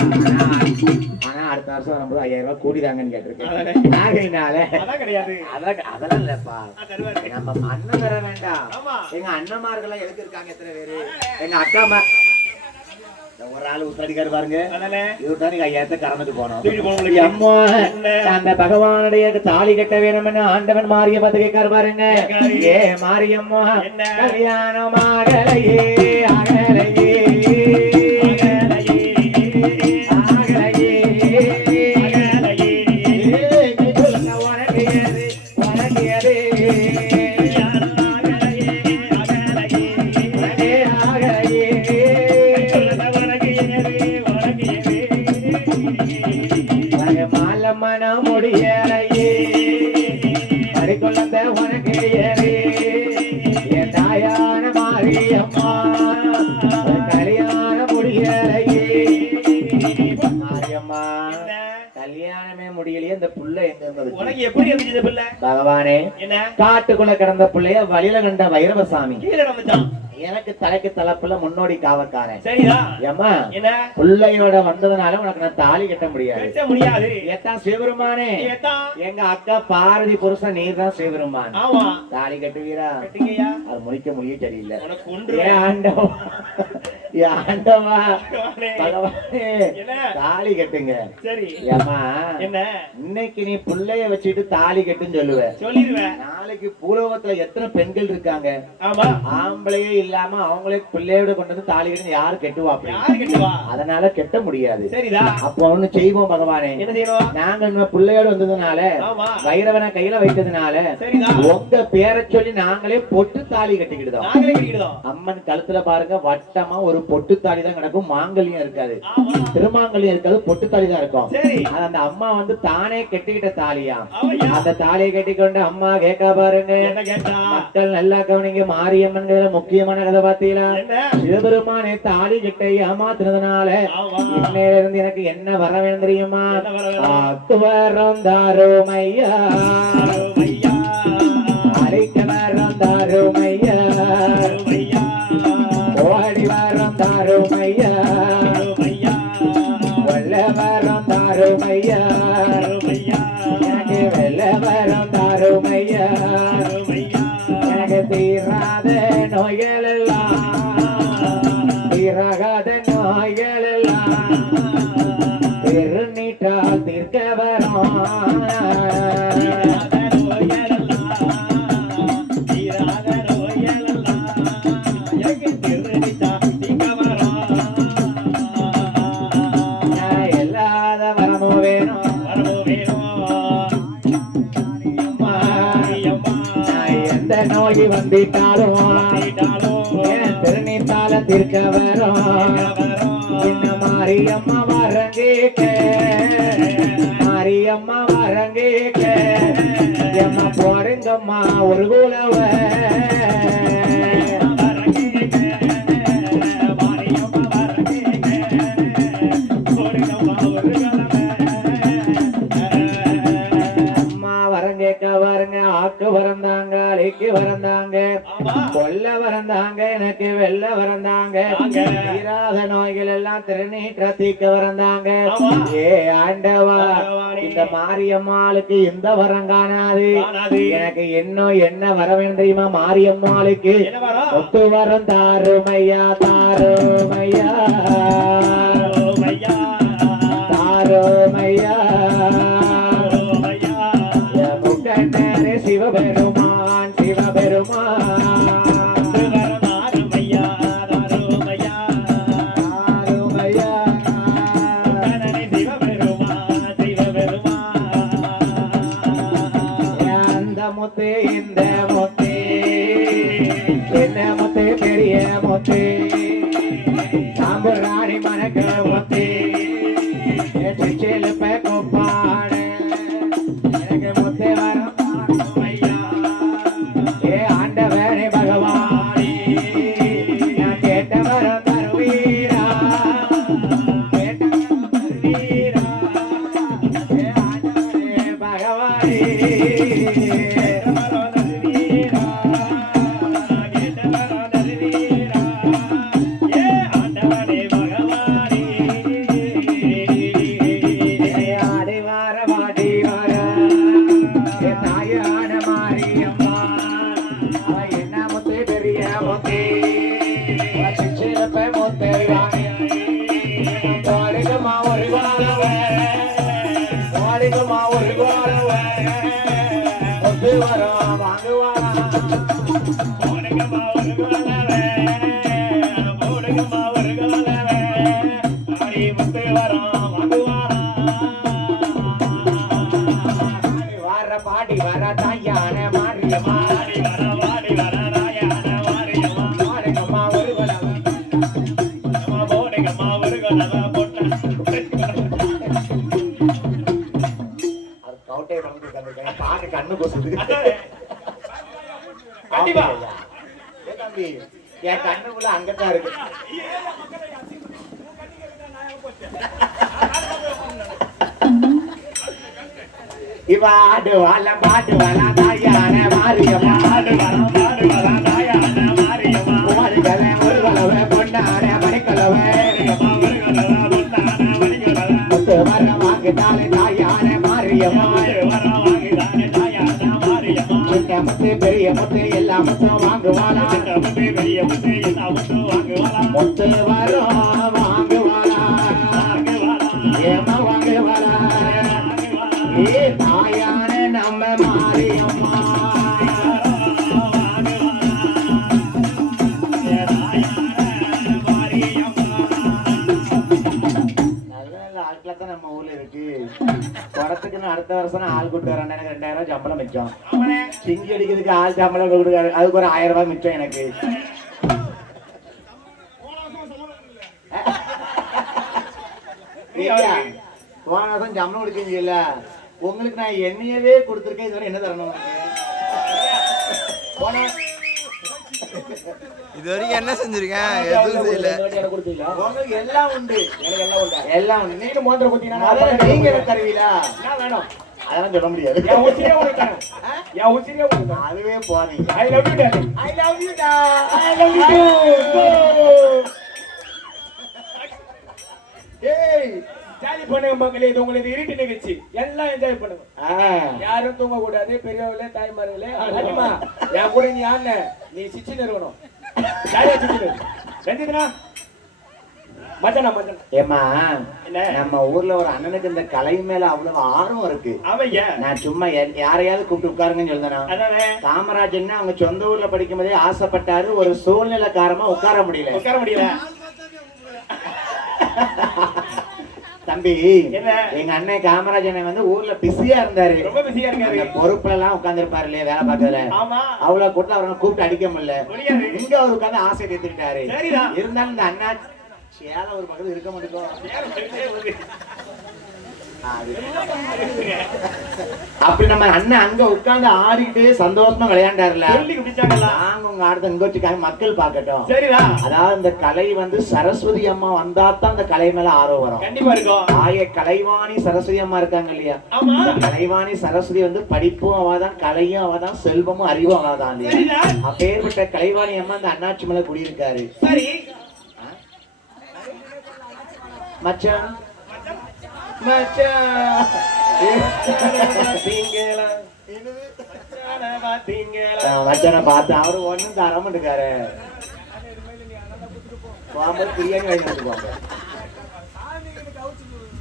ஆனா அடுத்த வருஷம் வரும்போது 5000 ரூபாய் கூடிதாங்கன்னு கேட்டிருக்கேன். ஆகையினால அதான் கிடையாது. அதெல்லாம் இல்லப்பா, தருவாரு. நம்ம அண்ணன் தர வேண்டாம். ஆமா எங்க அண்ணன்மார்கள் எதுக்கு இருக்காங்க எத்தனை பேரு? எங்க அக்காமா ஒரு ஆள் உத்தடிக்காரு பாருங்க, அதானே இவர்தான் நீங்க 5000 கறந்துட்டு போனோம். தூக்கிட்டு போனவங்களுக்கு அம்மா அந்த பகவானுடைய தாலி கட்ட வேணும்னு ஆண்டவன் மாரிய பார்த்து கேட்காரு பாருங்க. ஏ மாரியம்மா என்ன கல்யாணமாகலையே அகலையே முடியலையே அடிக்கொள்ள உனக்கு என் தாயான மாரியம்மா கல்யாணம் முடியலையே. மாரியம்மா கல்யாணமே முடியலையே, இந்த புள்ள எங்க இருந்தது? உனக்கு எப்படி இருந்துச்சு பிள்ளை? பகவானே என்ன காட்டுக்குள்ள கிடந்த பிள்ளைய வழியில கண்ட வைரவசாமி கீழே வந்துட்டான். எனக்கு தலைக்கு தலைப்புல முன்னோடி காவக்காரன். சரிதா ஏம்மா என்ன பிள்ளையோட வந்ததுனால உனக்கு நான் தாலி கட்ட முடியாது. கட்ட முடியாது. ஏத்தான் சிவபெருமானே, ஏத்தான் எங்க அக்கா பாரதி புருஷன் நீர் தான் சிவபெருமான். ஆமா தாலி கட்டுவீரா? கட்டிங்கயா. அது முடிய சரியில்லை. உனக்கு ஒன்று ஏ ஆண்டவா, ஏ ஆண்டவா பகவானே. பகவானே என்ன தாலி கட்டுங்க. சரி ஏம்மா என்ன இன்னைக்கு நீ பிள்ளைய வச்சுட்டு தாலி கட்டுன்னு சொல்லுவ, சொல்லிடுவேன். நாளைக்கு பூலோகத்துல எத்தனை பெண்கள் இருக்காங்க? ஆமா ஆம்பளையே இல்லாம அவங்களே பிள்ளையோட கொண்டு வந்து தாலி கட்டி யாரு கெட்டுவாப்ப? யாரு கட்டுவா? அதனால கெட்ட முடியாது. சரிதா அப்போ ஒண்ணு செய்வோம் பகவானே. என்ன செய்யணும்? நாங்க நம்ம பிள்ளையோட வந்ததுனால ஆமா வைரவனை கையில வைத்ததுனால சரிதா உங்க பேரை சொல்லி நாங்களே பொட்டு தாலி கட்டிக்கிட்டோம். நாங்களே கட்டிக்கிட்டோம். அம்மன் கழுத்துல பாருங்க வட்டமா ஒரு பொட்டு தாலி தான் கிடக்கும், மாங்கல்யம் இருக்காது, ஆமா திருமாங்கல்யம் இருக்காது, பொட்டு தாலி தான் இருக்கும். சரி அது அந்த அம்மா வந்து தானே கட்டிக்கிட்ட தாலியா. ஆமையா அந்த தாலியை கட்டிக்கொண்டு அம்மா கேட்கா பாருங்க. என்ன கேட்டா? மக்கள் நல்லா கவனிங்க, மாரியம்மன் முக்கியமான கதை பாத்தீங்களா? என்ன சிவபெருமானே தாலி கிட்ட ஏமாத்துனதுனால ஆமா இன்னையில இருந்து எனக்கு என்ன வர வேணும் தெரியுமா? என்ன வர வேணும்? ஆத்து வரம் தாருமையா, ஐயா அழைக்க வரம் தாருமையா, ஐயா ஓடி வரம் தாருமையா, ஐயா வெள்ள வரம் தாருமையா, ஐயா எனக்கு வெள்ள வரம் தாருமையா, எனக்கு தீராத நோய்கள் எல்லாம், தீராகாத நோய்கள் எல்லாம் திருநீட்டால் தீர்க்க வரும். எல்லாத வரமும் வேணும். எந்த நோய் வந்துட்டாலும் என் திருநீட்டால தீர்க்க வரும். இந்த மாரியம்மா வரங்கேக்க, மாரியம்மா வரங்கேக்க, எம்மா போடுங்கம்மா ஒரு குலவ. அம்மா வரங்கேக்க பாருங்க, ஆக்கு வரந்தாங்க, அலைக்கு வரந்தாங்க, கொல்ல வரந்தாங்க, எனக்கு வெள்ள வரந்தாங்க, தீராத நோய்கள் எல்லாம் திருநீற்ற தீக்க வந்தாங்க. ஆமா. ஏ ஆண்டவா, இந்த மாரியம்மாளுக்கு எந்த வரம் காணாது. எனக்கு என்ன வர வேண்டும் தெரியுமா? மாரியம்மாளுக்கு என்ன வரம்? முத்து வரம் தாருமையா, தாருமையா, ஐயா தாருமையா. ஐயா முக்கண்ணரே சிவபெருமான், சிவபெருமான், தாருமையா தாருமையா தாருமையா. சிவபெருமான் சிவபெருமான் அந்த முத்து இந்த முத்து என்ன முத்து? பெரிய முத்து, சாம்பராணி மணக்க முத்து, செலுப்ப கொப்பாட எனக்கு முத்து வரம் ஐயா. ஏ ஆண்டவனே பகவானே, நான் கேட்ட வரம் தருவீரா, கேட்ட வரம் தருவீரா. ஏ ஆண்டவனே பகவானே, ஆடி வார வாடி வார என் தாயான மாரியம்மா, அவ என்ன முத்து? பெரிய முத்து, சிலப்ப முத்து வாடிகமா ஒரு வாழவ, வாடிகமா ஒரு வாழவ, முத்து வரம் வாங்குவாரா. வார பாடி வர தாயான மாரியம்மா, வாடிகமா ஒரு வாழவ. அது கவுட்டை வந்து பாட்டு கண்ணு கொசுது. கண்டிப்பா. ஏ தம்பி, என் கண்ணுக்குள்ள அங்கதான் இருக்கு. இவ ஆடுவாள பாடுவாள தாயான மாரியம்மா, வாடிகளே ஒரு வளவ பொன்னார மணிக்கலவ, முத்து வர வாங்குதாலே தாயான மாரியம்மா. சின்ன முத்து பெரிய முத்து எல்லா முத்தும் வாங்குவாளா, முத்து வரும் வாங்குவாளா, ஏமா வாங்குவாளா. ஏ தாயான நம்ம மாரியம்மா, நல்ல ஆட்கள தான் நம்ம ஊர்ல இருக்கு. குடத்துக்குன்னு அடுத்த வருஷம் ஆள் கூட்டு வரேன். எனக்கு 2000 சம்பளம் மிச்சம். சிங்கி அடிக்கிறதுக்கு ஆள் சம்பளம் கொடுக்காரு, அதுக்கு ஒரு 1000 ரூபாய் மிச்சம் எனக்கு. போன வருஷம் சம்பளம் கொடுக்கீங்கல்ல, உங்களுக்கு நான் எண்ணெயவே கொடுத்துருக்கேன். இதுவரை என்ன தரணும்? இது வரைக்கும் என்ன செஞ்சிருக்கேன்? எதுவும் செய்யல. உங்களுக்கு எல்லாம் உண்டு, எனக்கு எல்லாம் உண்டு, எல்லாம் உண்டு. நீங்க மோதிரம் குத்தினா நீங்க எனக்கு தருவீங்களா? என்ன வேணும் அதெல்லாம் சொல்ல முடியாது. அதுவே போறீங்க. I love you darling. I love you da. I love you. ஏய் ஜாலி பண்ணுங்க மக்களே, இது உங்களுக்கு இருட்டு நிகழ்ச்சி, எல்லாம் என்ஜாய் பண்ணுங்க. யாரும் தூங்க கூடாது, பெரியவர்களே தாய்மார்களே. அனிமா என் கூட நீ ஆன நீ சிச்சி நிறுவனம் ஜாலியா சிச்சி ரஞ்சிதனா மச்சானா மச்சானா. ஏமா நம்ம ஊர்ல ஒரு அண்ணனுக்கு இந்த கலை மேல அவ்வளவு ஆர்வம் இருக்கு. ஆமையா, நான் சும்மா யாரையாவது கூப்பிட்டு உட்காருங்கன்னு சொல்றேன். காமராஜன் அவங்க சொந்த ஊர்ல படிக்கும் போதே ஆசைப்பட்டாரு, ஒரு சூழ்நிலை காரணமா உட்கார முடியல. தம்பி, எங்க அண்ணன் காமராஜன் வந்து ஊர்ல பிஸியா இருந்தாரு, ரொம்ப பிஸியா இருக்காரு. பொறுப்புல எல்லாம் உட்கார்ந்து இருப்பாரு இல்லையா, வேலை பார்க்கறதுல. அவ்வளவு கொடுத்து அவரை கூப்பிட்டு அடிக்க முடியல. இங்க அவர் உட்கார்ந்து ஆசை தீர்த்துக்கிட்டாரு. இருந்தாலும் இந்த அண்ணா சேலை ஒரு பக்கத்துல இருக்க மாட்டேங்குது. அப்படி நம்ம அண்ணன் அங்க உட்கார்ந்து ஆடிட்டு சந்தோஷமா விளையாண்டாருல, நாங்க உங்க ஆடுறத இங்க வச்சுக்காக மக்கள் பாக்கட்டும். அதாவது இந்த கலை வந்து சரஸ்வதி அம்மா வந்தா தான் அந்த கலை மேல ஆர்வம் வரும். கண்டிப்பா இருக்கும். ஆய கலைவாணி சரஸ்வதி அம்மா இருக்காங்க இல்லையா, கலைவாணி சரஸ்வதி வந்து படிப்பும் அவதான், கலையும் அவதான், செல்வமும் அறிவும் அவதான். அப்பேற்பட்ட கலைவாணி அம்மா அந்த அண்ணாச்சி மேல குடியிருக்காரு. மச்சான் மச்சான் மச்சான பார்த்து அவரு ஒண்ணும் தர மாட்டேக்காரு பிரியாணி வாங்கி வந்துருவாங்க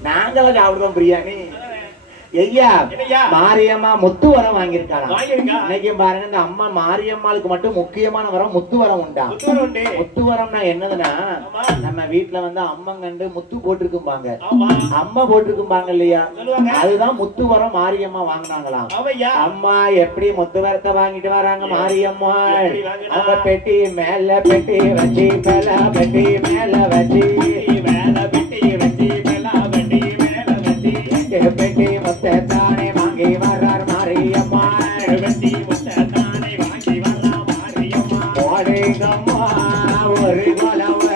நாங்களும் சாப்பிடுவோம் பிரியாணி ஐயா மாரியம்மா முத்து வரம் வாங்கியிருக்காங்க இன்னைக்கு பாருங்க இந்த அம்மா மாரியம்மாளுக்கு மட்டும் முக்கியமான வரம் முத்து வரம் உண்டா முத்து வரம்னா என்னதுன்னா நம்ம வீட்டுல வந்து அம்மங்கண்டு முத்து போட்டிருக்கும்பாங்க அம்மா போட்டிருக்கும்பாங்க இல்லையா அதுதான் முத்து வரம் மாரியம்மா வாங்கினாங்களாம் அம்மா எப்படி முத்து வரத்தை வாங்கிட்டு வராங்க மாரியம்மா அவங்க பெட்டி மேல பெட்டி வச்சு மேல பெட்டி மேல வச்சு பெட்டி முத்தானே வாங்கி வர்றார் மாரியம்மா பெட்டி முத்தானே வாங்கி வர்றார் மாரியம்மா ஓடுங்கம்மா ஒரு கோலவ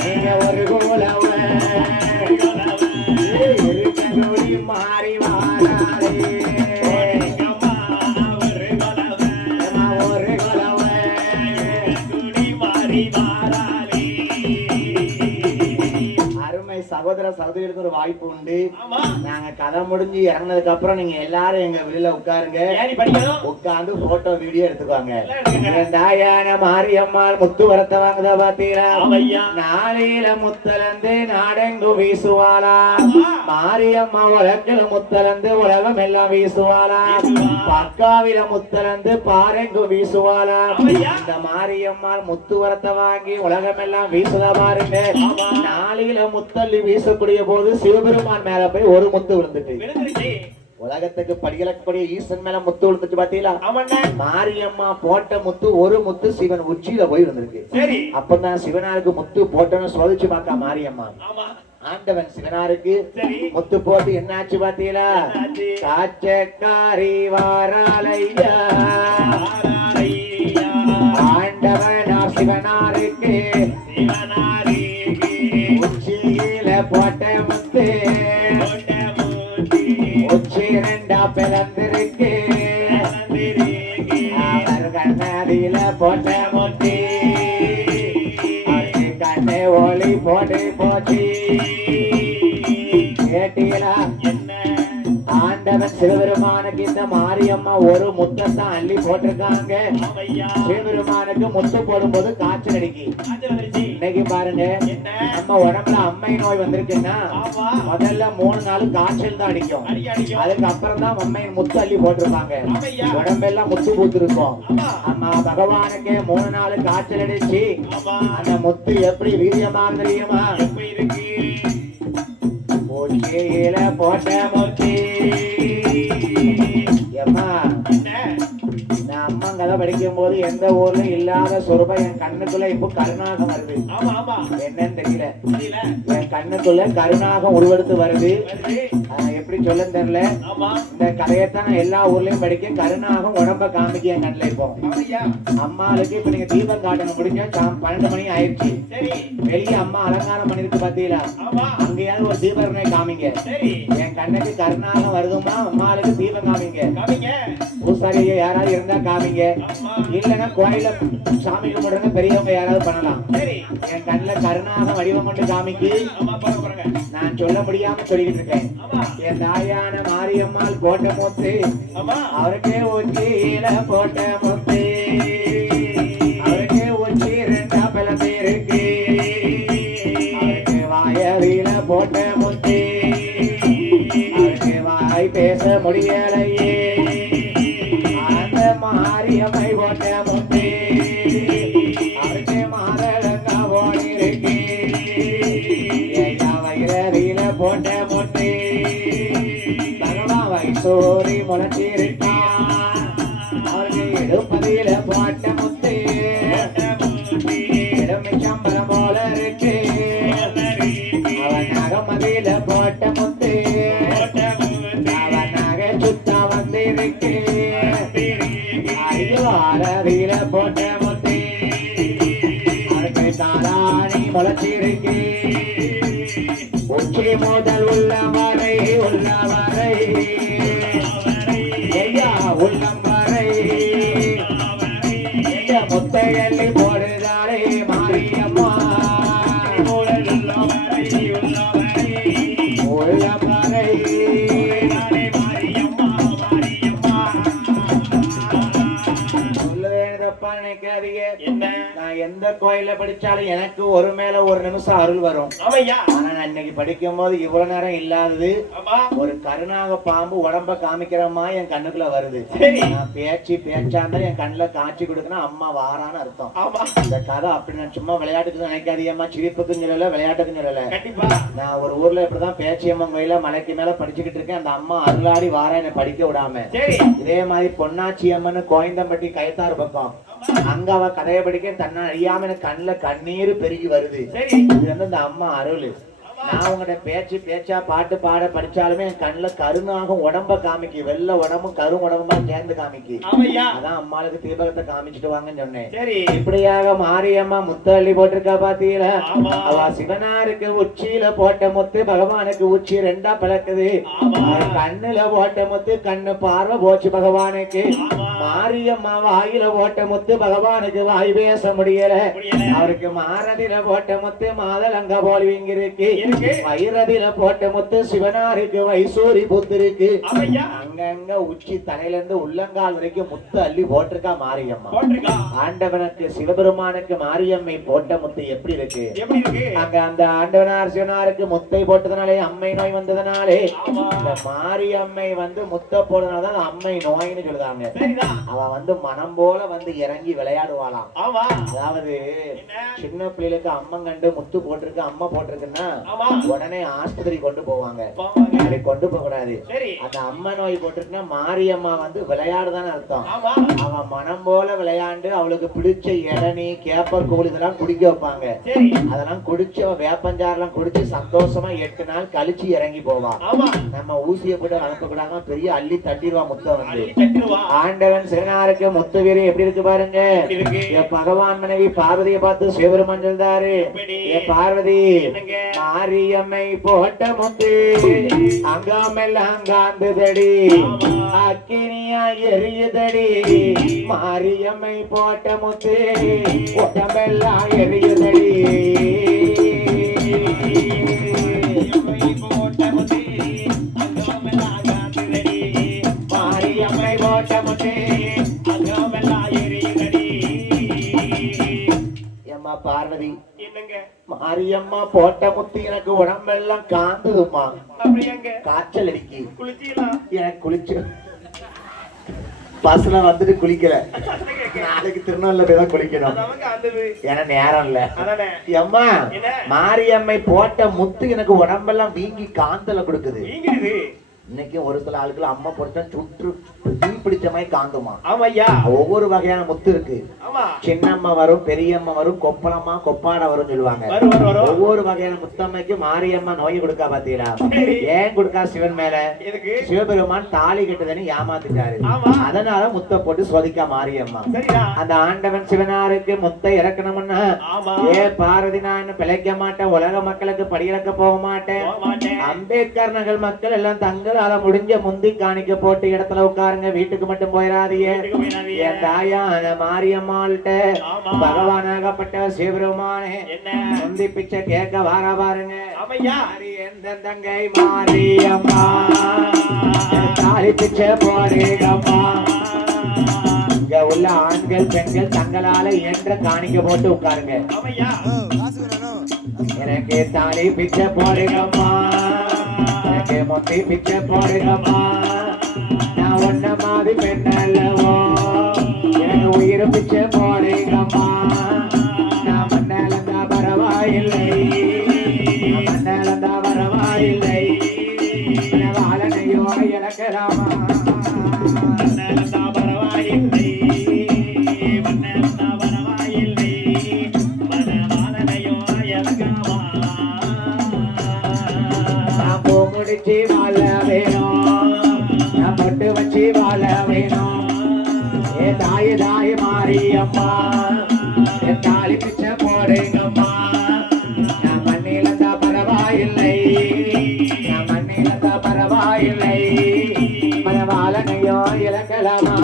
நீங்க ஒரு கோலவ இருக்கடி மாறி வாராளே ஓடுங்கம்மா ஒரு கோலவ ஒரு கோலவ குடி மாறி வாராளே அருமை சகோதர சகோதரிகளுக்கு ஒரு வாய்ப்பு உண்டு. நாங்க கதை முடிஞ்சு இறங்கினதுக்கு அப்புறம் நீங்க எல்லாரும் எங்க வெளியில உட்காருங்க, உட்கார்ந்து போட்டோ வீடியோ எடுத்துக்குவாங்க. தாயான மாரியம்மாள் முத்து வரத்தை வாங்குதா பாத்தீங்களா? நாளையில முத்தலந்து நாடெங்கும் வீசுவாளா மாரியம்மா, உலகில முத்தலந்து உலகம் எல்லாம் வீசுவாளா, பக்காவில முத்தலந்து பாரெங்கும் வீசுவாளா. இந்த மாரியம்மாள் முத்து வரத்தை வாங்கி உலகம் எல்லாம் வீசுதா பாருங்க. நாளையில முத்தள்ளி வீசக்கூடிய போது சிவபெருமான் மேல போய் ஒரு முத்து விழுந்துட்டு உலகத்துக்கு படிகளக்கூடிய ஈசன் மேல முத்து விழுந்துட்டு பாத்தீங்களா? மாரியம்மா போட்ட முத்து ஒரு முத்து சிவன் உச்சியில போய் இருந்திருக்கு. அப்பதான் சிவனாருக்கு முத்து போட்டோன்னு சோதிச்சு பார்க்க மாரியம்மா. ஆண்டவன் சிவனாருக்கு முத்து போட்டு என்னாச்சு பாத்தீங்களா? காச்சக்காரி வாராளையா ஆண்டவன் சிவனாருக்கு உச்சியில போட்ட முத்து உச்சி ரெண்டா பிளந்திருக்கு அவர் கண்ணாடியில போட்ட முத்தி கண்ணே ஒளி போட்டு போச்சு. கேட்டீங்களா? ஆண்டவன் சிவபெருமானுக்கு இந்த மாரியம்மா ஒரு முத்தத்தான் அள்ளி போட்டிருக்காங்க. சிவபெருமானுக்கு முத்து போடும்போது காய்ச்சல் அடிக்கி. இன்னைக்கு பாருங்க, நம்ம உடம்புல அம்மை நோய் வந்திருக்குன்னா முதல்ல 3 நாள் காய்ச்சல் தான் அடிக்கும். அதுக்கப்புறம் தான் அம்மை முத்து அள்ளி போட்டிருப்பாங்க. உடம்பெல்லாம் முத்து பூத்திருக்கும். அம்மா பகவானுக்கு 3 நாள் காய்ச்சல் அடிச்சு அந்த முத்து எப்படி வீரியமா தெரியுமா? போட்டியில போட்ட முத்தி அம்மா. நான் அம்மா கதை படிக்கும் போது எந்த ஊர்ல இல்லாத சொருபா என் கண்ணுக்குள்ள இப்போ கருணாகம் வருது. என்னன்னு தெரியல, என் கண்ணுக்குள்ள கருணாகம் உருவெடுத்து வருது. எப்படி சொல்ல தெரியல. இந்த கதையத்தான் நான் எல்லா ஊர்லயும் படிக்க. கருணாகம் உடம்ப காமிக்க என் கண்ணுல. இப்போ அம்மாளுக்கு இப்ப நீங்க தீபம் காட்டணும் முடிஞ்சா 12 மணி ஆயிடுச்சு. வெளியே அம்மா அலங்காரம் பண்ணிருக்கு பாத்தீங்களா? அங்கேயாவது ஒரு தீபம் காமிங்க. என் கண்ணுக்கு கருணாகம் வருதுமா? அம்மாளுக்கு தீபம் காமிங்க. பூசாரியை யாராவது இருந்தா காமிங்க. இல்லைன்னா கோயில சாமி கும்பிடுறவங்க பெரியவங்க யாராவது பண்ணலாம். என் கண்ணுல கருணாகம் வடிவம் கொண்டு காமிக்கு. நான் சொல்ல முடியாம சொல்லிக்கிட்டு இருக்கேன். என் தாயான மாரியம்மாள் போட்ட முத்து அவருக்கே உச்சியில போட்ட முத்து அவருக்கே உச்சி 2 பிளந்து இருக்கு. அவருக்கு வாயவில போட்ட முத்து அவருக்கு வாய் பேச முடியலையே. அந்த மாரியம்மை போட்ட முத்து அவருக்கு மாதளங்கா ஓடி இருக்கு. வயிறில போட்ட முத்து பகவான் வைசோரி முளைச்சிருக்கான். அவருக்கு எடுப்பதில போட்ட முத்து எடுமிச்சம்பரம் போல இருக்கு. அவன் அகமதியில போட்ட முத்து அவன் நகை சுத்தா வந்திருக்கு. அரவியில போட்ட முத்து அவருக்கு தாராணி முளைச்சிருக்கு. உச்சி முதல் உள்ளம் வரை ஐயா உள்ளம் வரை முத்தையல்லி போடுதாளே மாரியம்மா. எந்த கோயில படிச்சாலும் எனக்கு ஒரு மேல ஒரு நிமிஷம் அருள் வரும். ஆமையா. ஆனா நான் இன்னைக்கு படிக்கும் போது இவ்வளவு நேரம் இல்லாதது ஒரு கருணாக பாம்பு உடம்ப காமிக்கிறமா என் கண்ணுக்குள்ள வருது. நான் பேச்சா இருந்தாலும் என் கண்ணுல காட்சி கொடுக்கணும் அம்மா வாரான்னு அர்த்தம். இந்த கதை அப்படி நான் சும்மா விளையாட்டுக்கு நினைக்காதீங்கம்மா, சிரிப்புக்கும் சொல்லல விளையாட்டுக்கும் சொல்லல. நான் ஒரு ஊர்ல இப்படிதான் பேச்சியம்மன் கோயில மலைக்கு மேல படிச்சுக்கிட்டு இருக்கேன். அந்த அம்மா அருளாடி வார என்னை படிக்க விடாம. இதே மாதிரி பொன்னாச்சி அம்மன் கோயந்தம்பட்டி கயத்தாறு பக்கம் அங்க அவ கதையை படிக்க தன்னை அறியாம எனக்கு கண்ணுல கண்ணீர் பெருகி வருது. இது வந்து இந்த அம்மா அருள். நான் உங்கள்கிட்ட பேச்சா பாட்டு பாட படிச்சாலுமே என் கண்ணுல கருணாகும் உடம்ப காமிக்கு, வெள்ள உடம்பும் கரும் உடம்புமா சேர்ந்து காமிக்கு. அதான் அம்மாளுக்கு தீபகத்தை காமிச்சிட்டு வாங்கன்னு சொன்னேன். இப்படியாக மாரியம்மா முத்தள்ளி போட்டிருக்கா பாத்தீங்களா? அவ சிவனாருக்கு உச்சியில போட்ட முத்து பகவானுக்கு உச்சி ரெண்டா பிளக்குது. கண்ணுல போட்ட முத்து கண்ணு பார்வை போச்சு பகவானுக்கு. மாரியம்மா வாயில போட்ட முத்து பகவானுக்கு வாய் பேச முடியல. அவருக்கு மாரதில போட்ட முத்து மாதளங்க போல் இருக்கு. வைரதில போட்ட முத்து சிவனாருக்கு வைசூரி புத்திருக்கு. அங்கங்க உச்சி தலையில இருந்து உள்ளங்கால் வரைக்கும் முத்து அள்ளி போட்டிருக்கா மாரியம்மா. ஆண்டவனுக்கு சிவபெருமானுக்கு மாரியம்மை போட்ட முத்து எப்படி இருக்கு? அங்க அந்த ஆண்டவனார் சிவனாருக்கு முத்தை போட்டதுனாலே அம்மை நோய் வந்ததுனாலே இந்த மாரியம்மை வந்து முத்த போடுறதுனாலதான் அம்மை நோய்னு சொல்லுதாங்க. அவ வந்து மனம் போல வந்து இறங்கி விளையாடுவாளாம். அதாவது சின்ன பிள்ளைகளுக்கு அம்மன் கண்டு முத்து போட்டிருக்கு அம்மா போட்டிருக்குன்னா உடனே ஆஸ்பத்திரி கொண்டு போவாங்க. அப்படி கொண்டு போக கூடாது. அந்த அம்மா நோய் போட்டிருக்குன்னா மாரியம்மா வந்து விளையாடுதான் அர்த்தம். அவன் மனம் போல விளையாண்டு அவளுக்கு பிடிச்ச இளநீ கேப்பர் கூழ் இதெல்லாம் குடிக்க வைப்பாங்க. அதெல்லாம் குடிச்சு வேப்பஞ்சாரெல்லாம் குடிச்சு சந்தோஷமா 8 நாள் கழிச்சு இறங்கி போவான். நம்ம ஊசியை போட்டு அனுப்பக்கூடாது, பெரிய அள்ளி தட்டிடுவா முத்த வந்து. ஆண்டவன் சிவனாருக்கு முத்து வீரம் எப்படி இருக்கு பாருங்க. பகவான் மனைவி பார்வதியை பார்த்து சிவபெருமான் சொல்றாரு, பார்வதி மாரியம்மை போட்ட முத்து அங்காமெல்லாம் காந்துதடி அக்கினியா எரியுதடி. மாரியம்மை போட்ட முத்து உடம்பெல்லாம் எரியுதடி. மாரியம்மை போட்ட முத்து அங்காமெல்லாம் எரியுதடி. ஏம்மா பார்வதி, மாரியம்மா போட்ட முத்து எனக்கு உடம்பெல்லாம் காந்துதுமா. காய்ச்சல் அடிக்கி எனக்கு குளிச்சு பஸ்ல வந்துட்டு குளிக்கல. நாளைக்கு திருநெல்வேலியில போய் தான் குளிக்கணும். ஏன்னா நேரம் இல்ல. அம்மா மாரியம்மை போட்ட முத்து எனக்கு உடம்பெல்லாம் வீங்கி காந்தல கொடுக்குது. இன்னைக்கு ஒரு சில ஆளுக்கு அம்மா பொறுத்த சுற்று தீ பிடிச்ச மாதிரி காந்துமா. ஒவ்வொரு வகையான முத்து இருக்கு. சின்னம்மா வரும், பெரியம்மா வரும், கொப்பளம்மா கொப்பாட வரும் சொல்லுவாங்க. ஒவ்வொரு வகையான முத்தம்மைக்கு மாரியம்மா நோய் கொடுக்கா பாத்தீங்களா? ஏன் கொடுக்கா? சிவன் மேல சிவபெருமான் தாலி கட்டுதுன்னு ஏமாத்துட்டாரு. அதனால முத்த போட்டு சோதிக்கா மாரியம்மா. அந்த ஆண்டவன் சிவனாருக்கு முத்தை இறக்கணும்னா பார்வதி நான் இன்னும் பிழைக்க மாட்டேன், உலக மக்களுக்கு படியிறக்க போக மாட்டேன், அம்பேத்கர் நகர் மக்கள் எல்லாம் தங்கள் அத முடிஞ்ச முந்தி காணிக்க போட்டு இடத்துல உட்காருங்க, வீட்டுக்கு மட்டும் போயிடாதீங்க. என் தாயான மாரியம்மாள்கிட்ட பகவானாகப்பட்ட சிவபெருமானே முந்தி பிச்சை கேட்க வார பாருங்க. எந்த தங்கை மாரியம்மா தாலி பிச்சை போடுங்கம்மா. இங்க உள்ள ஆண்கள் பெண்கள் தங்களால என்ற காணிக்க போட்டு உட்காருங்க. எனக்கு தாலி பிச்சை போடுங்கம்மா, எனக்கு முந்தி பிச்சை போடுங்கம்மா. நான் ஒன்ன மாதிரி பெண்ணல்லவோ, எனக்கு உயிர் பிச்சை போடுங்கம்மா. நான் மண்ணலந்தா பரவாயில்லை, மண்ணலந்தா பரவாயில்லை, வாழனையோ இழக்கலாமா. மண்ணலந்தா பரவாயில்லை, மண்ணலந்தா பரவாயில்லை, வாழனையோ இழக்கலாமா. நான் பூ முடிச்சு வாழ வேணும், நான் பொட்டு வச்சு வாழ வேணும். ஏ தாய் தாய் மாரியம்மா என் தாலி பிச்சை போடுங்கம்மா. நான் மண்ணிலந்தா பரவாயில்லை, நான் மண்ணிலந்தா பரவாயில்லை, மனவாளனையோ இழக்கலாமா.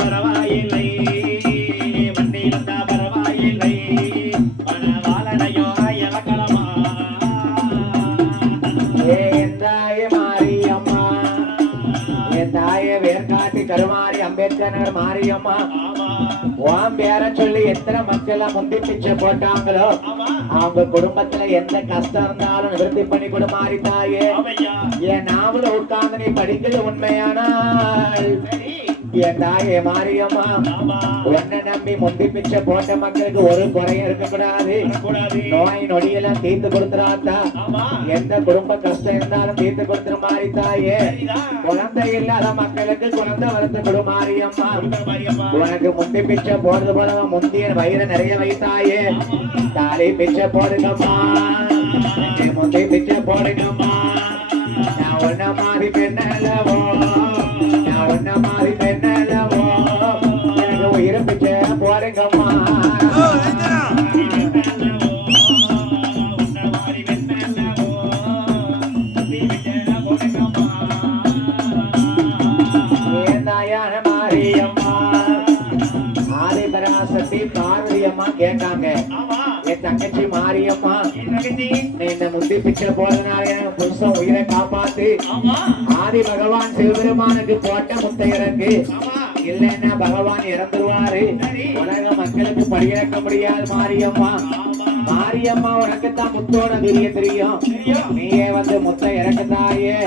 பரவாயில்லை, மண்ணிலந்தா பரவாயில்லை, மனவாளனையோ இழக்கலாமா. என் தாய் மாரியம்மா, என் தாய வேர்காட்டி கருமாரி அம்பேத்கர் நகர் மாரியம்மா, உன் பேர சொல்லி எத்தனை மக்கள் முந்தி பிச்சை போட்டாங்களோ அவங்க குடும்பத்துல எந்த கஷ்டம் இருந்தாலும் நிவர்த்தி பண்ணி கொடு மாறி தாயே. என் நாவல உட்கார்ந்து நீ படிக்கிறது உண்மையானால் என் தாயே மாரியம்மா உன்னை நம்பி முந்தி பிச்சை போட்ட மக்களுக்கு ஒரு குறையும் இருக்கக்கூடாது. நோய் நொடியெல்லாம் தீர்த்து கொடுத்துறாத்தா. எந்த குடும்ப கஷ்டம் இருந்தாலும் தீர்த்து கொடுத்துற மாறி தாயே. குழந்தை இல்லாத மக்களுக்கு குழந்தை வளர்த்து கொடு மாரியம்மா. உனக்கு முந்தி பிச்சை போடுறது போல முந்திய வயிறு நிறைய வைத்தாயே. தாலி பிச்சை போடுங்கம்மா, முந்தி பிச்சை போடுங்கம்மா. நான் உன்ன மாதிரி பெண்ணல்லவோ, நான் உன்ன மாதிரி பெண்ணல்லவோ, எனக்கு உயிரை பிச்சை போடுங்கம்மா. பார்வதி அம்மா கேட்டாங்க, என் தங்கச்சி மாரியம்மா என்ன முந்தி பிச்சை போறதுனால என் புருஷன் உயிரை காப்பாத்து. ஆதி பகவான் சிவபெருமானுக்கு போட்ட முத்தையருக்கு இல்லைன்னா பகவான் இறந்துருவாரு. உலக மக்களுக்கு படியிறக்க முடியாது மாரியம்மா. மாரியம்மா உனக்குத்தான் முத்தோட வீரியம் தெரியும். நீயே வந்து முத்த இறக்குதாயே.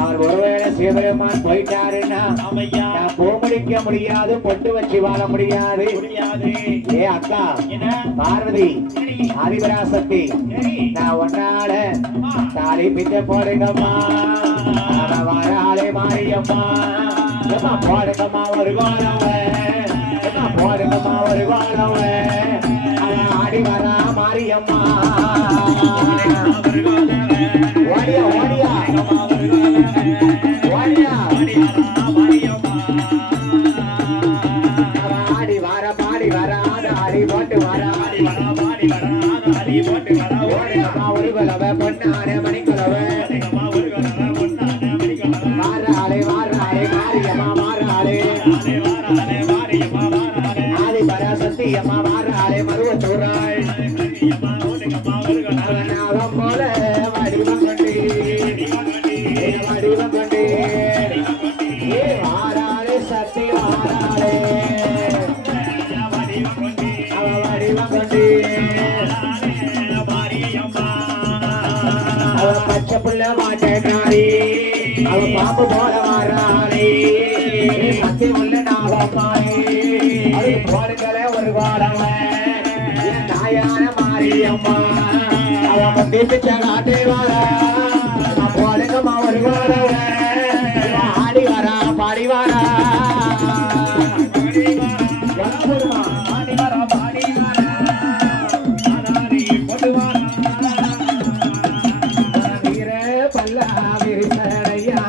அவர் ஒருவேளை சிவபெருமான் போயிட்டாருன்னா நான் பூமுடிக்க முடியாது, பொட்டு வச்சு வாழ முடியாது. ஏ அக்கா பார்வதி ஆதிபராசக்தி, நான் ஒன்னால தாலி பிச்சை போடுங்கம்மா. வாராளே மாரியம்மா, போடுங்கம்மா ஒரு வாழவ, போடுங்கம்மா ஒரு வாழவ. ஆடி வரா மாரியம்மா, ஓடியா ஓடியா ஓடியா. ஆடி வர பாடி வராத அடி போட்டு வராடி ஓடுங்கம்மா ஒரு குலவ பொன்னான மணிக்குலவ. மாறாளே மாறாளே மாரியம்மா மாறாளே, ஆதி பராசக்தி அம்மா மாறாளே மருவத்தூராள். அவன் போல வடிவம் கொண்டு வடிவம் கொண்டு ஏ வாராளே சக்தி வாராளே, அவன் வடிவம் கொண்டு அவன் பச்சை புள்ள மாட்டேனாரி, அவன் பாம்பு போல மாறாளே. சக்தி உள்ள நாகமாயி அது போடுகளே ஒரு வாரவன் என் தாயான மாரியம்மா. அவன் முந்தி பிச்சை காட்டே வாரா, போடுங்கம்மா ஒரு வாரவன். ஆடி வரா பாடி வாரா, ஆடி வரா பாடி வாரா, வீர பல்லா விரிசடையா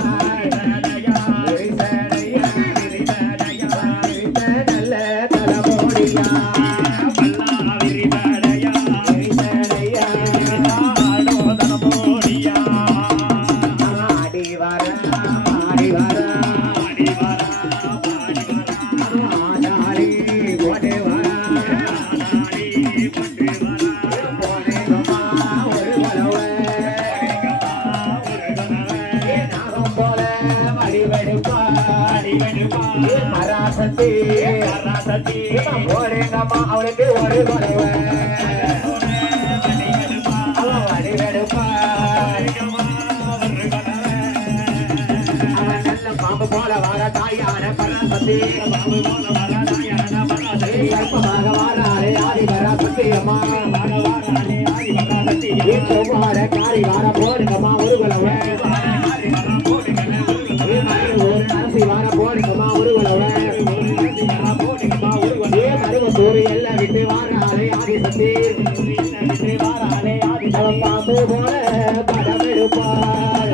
நல்ல தலைமோடியா. அவனுக்கு ஒரு குறைவ அவன் வடிவெடுப்பா. அவன் நல்ல பாம்பு போல வார தாயான பராசக்தி, கற்பமாக வாராளே ஆதி பராசக்தி அம்மா. வார காரி வார போடுங்கம்மா ஒரு குலவ, ஒரு அரசி வார போடுங்கம்மா ஒரு குலவ. மருவத்தூர் எல்லாம் விட்டு வாராளே ஆதிசக்தி, அவன் பாம்பு போல படம் எடுப்பார்,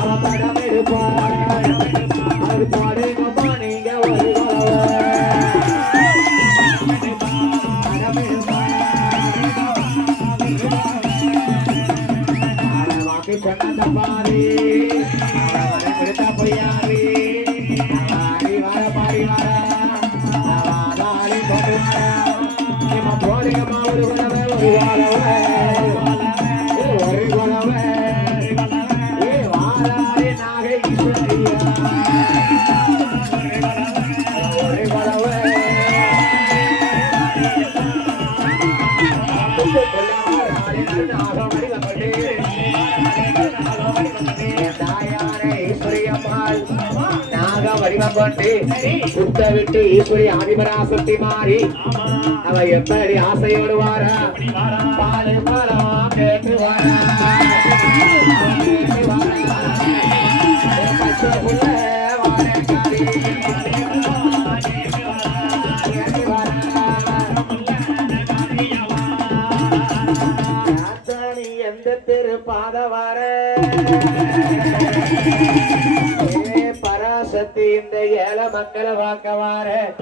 அவன் படம் எடுப்பார். அது பாடுங்கம்மா நீங்க ஒரு படம் எடுப்பார். வாக்கு சொன்ன பாதி எடுத்த பொய்யாரி, பாடி வர பாடி வர போடுங்கம்மா ஒரு குலவ ஒரு வாழவ, ஒரு குலவ ஏ வாராளே நாகை ஈஸ்வரியா, ஒரு குலவ குத்த விட்டு ஈஸ்வரி ஆதிபராசக்தி மாறி அவ எப்படி ஆசையோடு வாரா பாலு பாலம் கேட்டு வாரா எந்த தெரு பாத வார பராசக்தி இந்த ஏழை மக்களை பார்க்க வார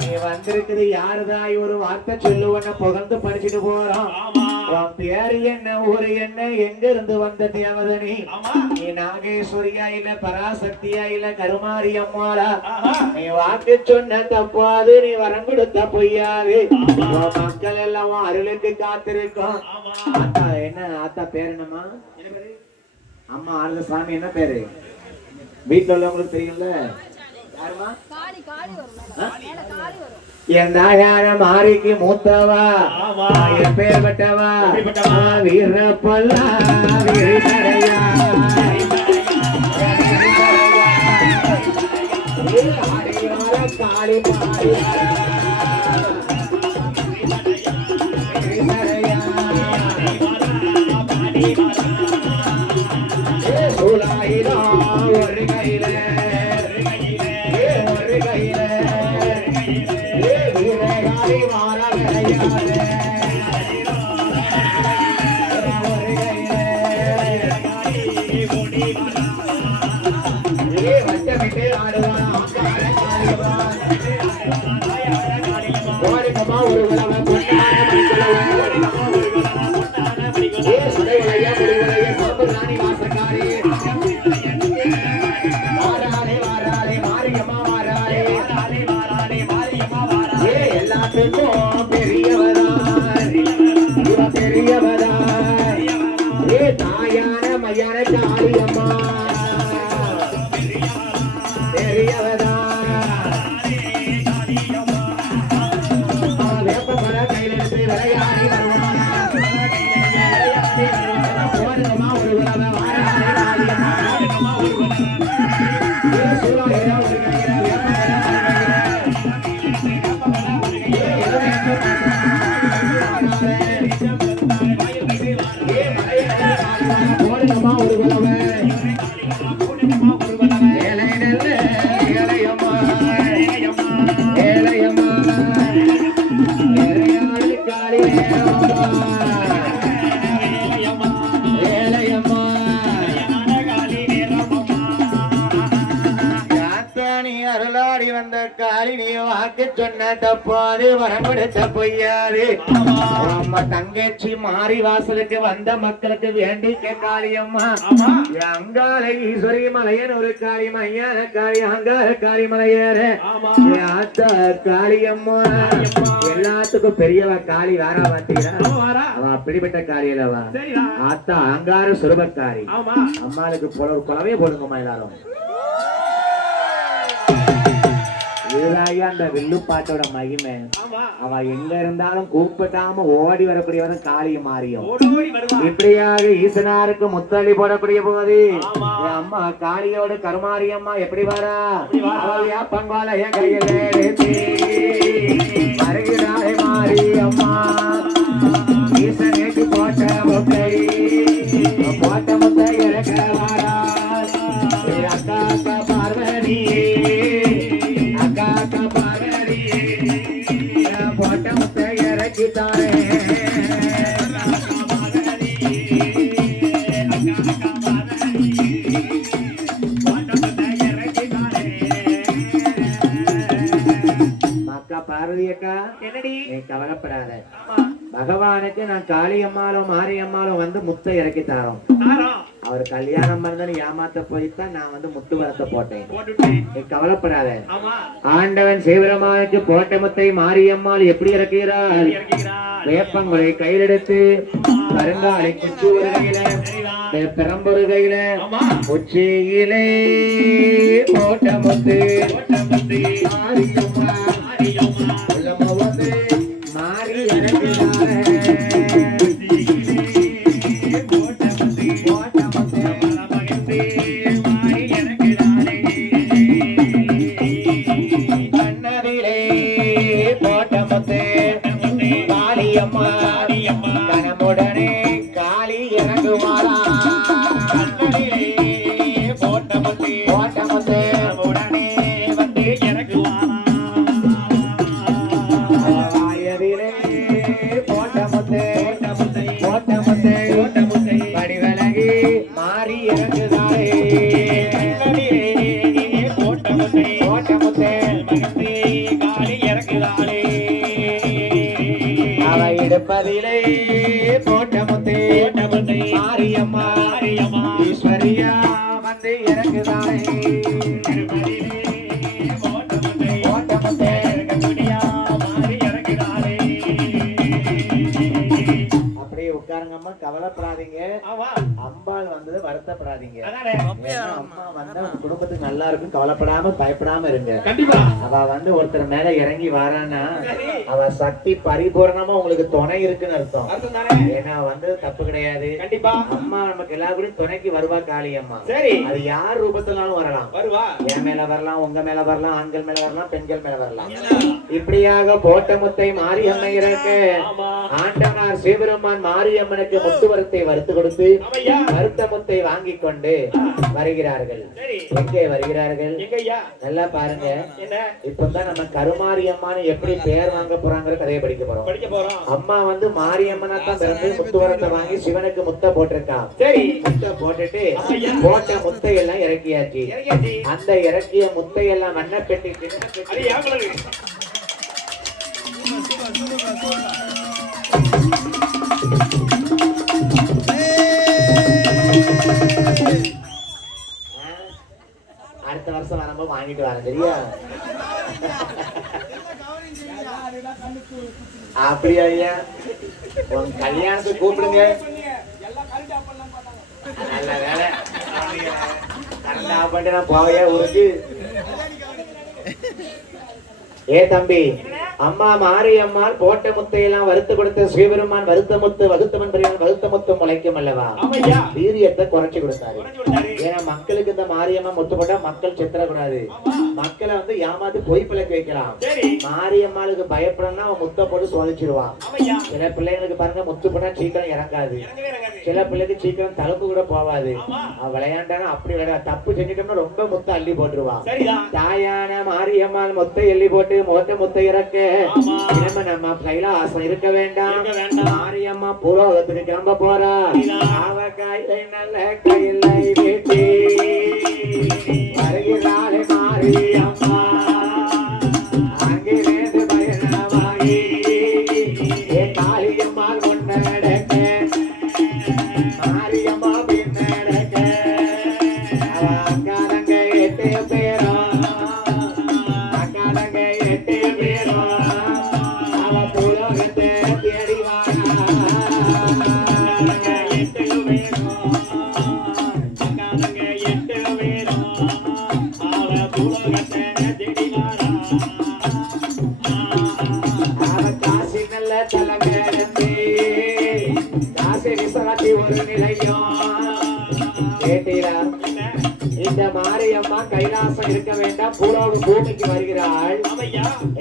நீ வந்திருக்குது யாருதாய் ஒரு வார்த்தை சொல்லுவன புகழ்ந்து படிச்சுட்டு போறோம் உன் பேரு என்ன ஊரு என்ன எங்க இருந்து வந்த தேவதனி நீ நாகேஸ்வரியா இல்ல பராசக்தியா இல்ல கருமாரி அம்மாளா நீ வாக்கு சொன்ன தப்பாது நீ வரம் கொடுத்த பொய்யாது மக்கள் எல்லாம் உன் அருளுக்கு காத்திருக்கும் ஆத்தா என்ன ஆத்தா பேர் என்னம்மா அம்மா ஆறுத சாமி என்ன பேரு வீட்டுல உள்ளவங்களுக்கு தெரியும்ல யாருமா என் தாயான மாரிக்கு மூத்தவா என் பேர் பட்டவா வீரப்பல்லா வீரரையா காளி பாடி ஒரு கையில ஒரு கையில வீரகாரி மாற விளையாட வட்டமிட்டு ஆடுவான் ஒரு விளவ தாயான மையான காளியம்மா பெரியவதா வேப்பமர கையில் எடுத்து விளையாடி வருவாமா ஒரு அருளாடி வந்த காளி நீ வாக்கு சொன்ன தப்பாது வரம் கொடுத்த பொய்யாது அம்மா தங்கச்சி மாறி வாசலுக்கு வந்த மக்களுக்கு வேண்டி காளியம்மா அங்கால ஈஸ்வரி மலையன் ஒரு காளி மையான காளி அங்கால காளி மலையேற ஆத்தா காளியம்மா எல்லாத்துக்கும் பெரியவ காளி வாரா பாத்தீங்களா அவ அப்படிப்பட்ட காளி அல்லவா ஆத்தா அங்கார சுரபக்காரி அம்மாளுக்கு குலவே போடுங்கம்மா எல்லாரும் இதுதாயா அந்த வில்லுப்பாட்டோட மகிமை அவ எங்க இருந்தாலும் கூப்பிட்டாம ஓடி வரக்கூடியவன் காளிய மாறியும் இப்படியாக ஈசனாருக்கு முத்தள்ளி போடக்கூடிய போது அம்மா காளியோட கருமாரியம்மா எப்படி வரா அவளையா பண்பால என் கையில வருகிறாய் மாறி அம்மா ஈசனுக்கு போட்ட முத்தை இறக்க வாரா அக்கா அக்கா பார்வதியே போட்ட முத்தை இறக்கித்தாரே அக்கா பார்வதி அக்கா என்னடி நீ கவலைப்படாத பகவானுக்கு நான் காளியம்மாலும் மாரியம்மாலும் வந்து முத்தை இறக்கி தாரோம் அவர் கல்யாணம் பண்ணு ஏமாத்த போய்தான் நான் வந்து முத்து வரத்தை போட்டேன் நீ கவலைப்படாத ஆண்டவன் சிவபெருமானுக்கு போட்ட முத்தை மாரியம்மாள் எப்படி இறக்கிறாள் வேப்பங்குலை கையில் எடுத்து கருங்காலை குச்சி ஒரு கையில பெரம்பொரு கையில உச்சியிலே போட்ட முத்து மாரியம்மா மாறி இறக்கிறாள் இறங்குவாரா கண்ணனிலே போட்ட முத்தே உடனே வந்து இறங்குவானா ஆயதிலே போட்ட முத்தே வடிவலகி மாறி இறங்குதாரே கண்ணனிலே போட்ட முத்தே மகத்தே காலி இறங்குதாளே அவ இடுப்பதிலே போட்ட முத்தே மாரியம்மா ஈஸ்வரியா வந்து இறங்குதாரே திருப்பதிலே போட்ட முத்தே முத்தே கண்ணுடியா மாறி இறங்குதாளே அப்படியே உட்காருங்கம்மா, கவலைப்படாதீங்க. ஆமா அம்பாள் வந்தது வருத்தப்படாதீங்க. அதானே ஏன்னா அம்மா வந்தா உங்க குடும்பத்துக்கு நல்லா இருக்கும். கவலைப்படாம பயப்படாம இருங்க. கண்டிப்பா அவ வந்து ஒருத்தர் மேல இறங்கி வாரான்னா சரி. அவ சக்தி பரிபூரணமா உங்களுக்கு துணை இருக்குன்னு அர்த்தம். அர்த்தம் தானே ஏன்னா வந்து தப்பு கிடையாது. கண்டிப்பா அம்மா நமக்கு எல்லாருக்கும் துணைக்கு வருவா காளி அம்மா. சரி அது யார் ரூபத்தினாலும் வரலாம். வருவா என் மேல வரலாம், உங்க மேல வரலாம், ஆண்கள் மேல வரலாம், பெண்கள் மேல வரலாம். இப்படியாக போட்ட முத்தை மாரியம்மை இருக்கு. ஆமா ஆண்டவனார் சிவபெருமான் மாரியம்மனுக்கு முத்து வரத்தை வறுத்து கொடுத்து ஆமையா வறுத்த முத்தை வாங்கி கொண்டு வருகிறார்கள். சரி எங்கே வருகிறார்கள்? எங்கய்யா நல்லா பாருங்க. என்ன இப்பதான் நம்ம கருமாரியம்மான்னு எப்படி பெயர் வாங்க போறாங்கிற கதையை படிக்க போறோம். படிக்க போறோம் அம்மா வந்து மாரியம்மனா தான் பிறந்து முத்து வரத்தை வாங்கி சிவனுக்கு முத்தை போட்டிருக்கான். சரி முத்தை போட்டுட்டு ஆமையா. போட்ட முத்தை எல்லாம் இறக்கியாச்சு. இறங்கியாச்சு அந்த இறக்கிய முத்தை எல்லாம் வண்ணப்பெட்டி கிண்ணப்பெட்டி அது யாவலது அடுத்த வருஷம் வரும்போது வாங்கிட்டு வரேன். சரியா? அப்படியா ஐயா? உன் கல்யாணத்துக்கு கூப்பிடுங்க. நல்ல வேலை. கரண்ட் ஆஃப் பண்ணிட்டு நான் போவையா ஊருக்கு? ஏ தம்பி, அம்மா மாரியம்மாள் போட்ட முத்தையெல்லாம் வறுத்து கொடுத்த சிவபெருமான் வருத்த முத்து வகுத்தவன் பெரியவன் வகுத்த முத்து முளைக்கும் அல்லவா? ஆமையா வீரியத்தை குறைச்சு கொடுத்தாரு. குறைஞ்சு விட்டாரு ஏன்னா மக்களுக்கு இந்த மாரியம்மா முத்து போட்டா மக்கள் செத்துறக்கூடாது. மக்களை வந்து ஏமாத்து பொய் பிழைக்க வைக்கலாம். சரி மாரியம்மாளுக்கு பயப்படணும்னா அவன் முத்த போட்டு சோதிச்சிருவான். ஆமையா சில பிள்ளைங்களுக்கு பாருங்க முத்து போட்டா சீக்கிரம் இறங்காது. இறங்கவே இறங்காது சில பிள்ளைக்கு சீக்கிரம் தழுப்பு கூட போவாது. ஆமா அவன் விளையாண்டானா அப்படி விளையாட தப்பு செஞ்சுட்டோம்னா ரொம்ப முத்த அள்ளி போட்டுருவான். சரிதான் தாயான மாரியம்மாள் முத்தை எள்ளி போட்டு மொத்த முத்தை இறக்க ஆமா இனிமே நம்ம கைலாசம் இருக்க வேண்டாம். இருக்க வேண்டாம். மாரியம்மா பூலோகத்துக்கு கிளம்ப போறா. சரிதான். அவ கையில நல்ல கையில வெட்டி வருகிறாளே மாரியம்மா. அங்கிருந்து பயணமாகி என் காளியம்மாள் முன்னடக்க மாரியம்மா பின்னடக்க அவ அக்காலங்க எட்டு பேரும் அக்காலங்க எட்டு பேரும் அவ பூலோகத்தை தேடி வாரா. அவ காசி நல்ல தலைமையிலிருந்து காசி விசாரிச்சு ஒரு நிலையம் கேட்டீரா? இந்த மாரியம்மா கைலாசம் இருக்க வேண்டாம், பூலோக பூமிக்கு வருகிறாள்.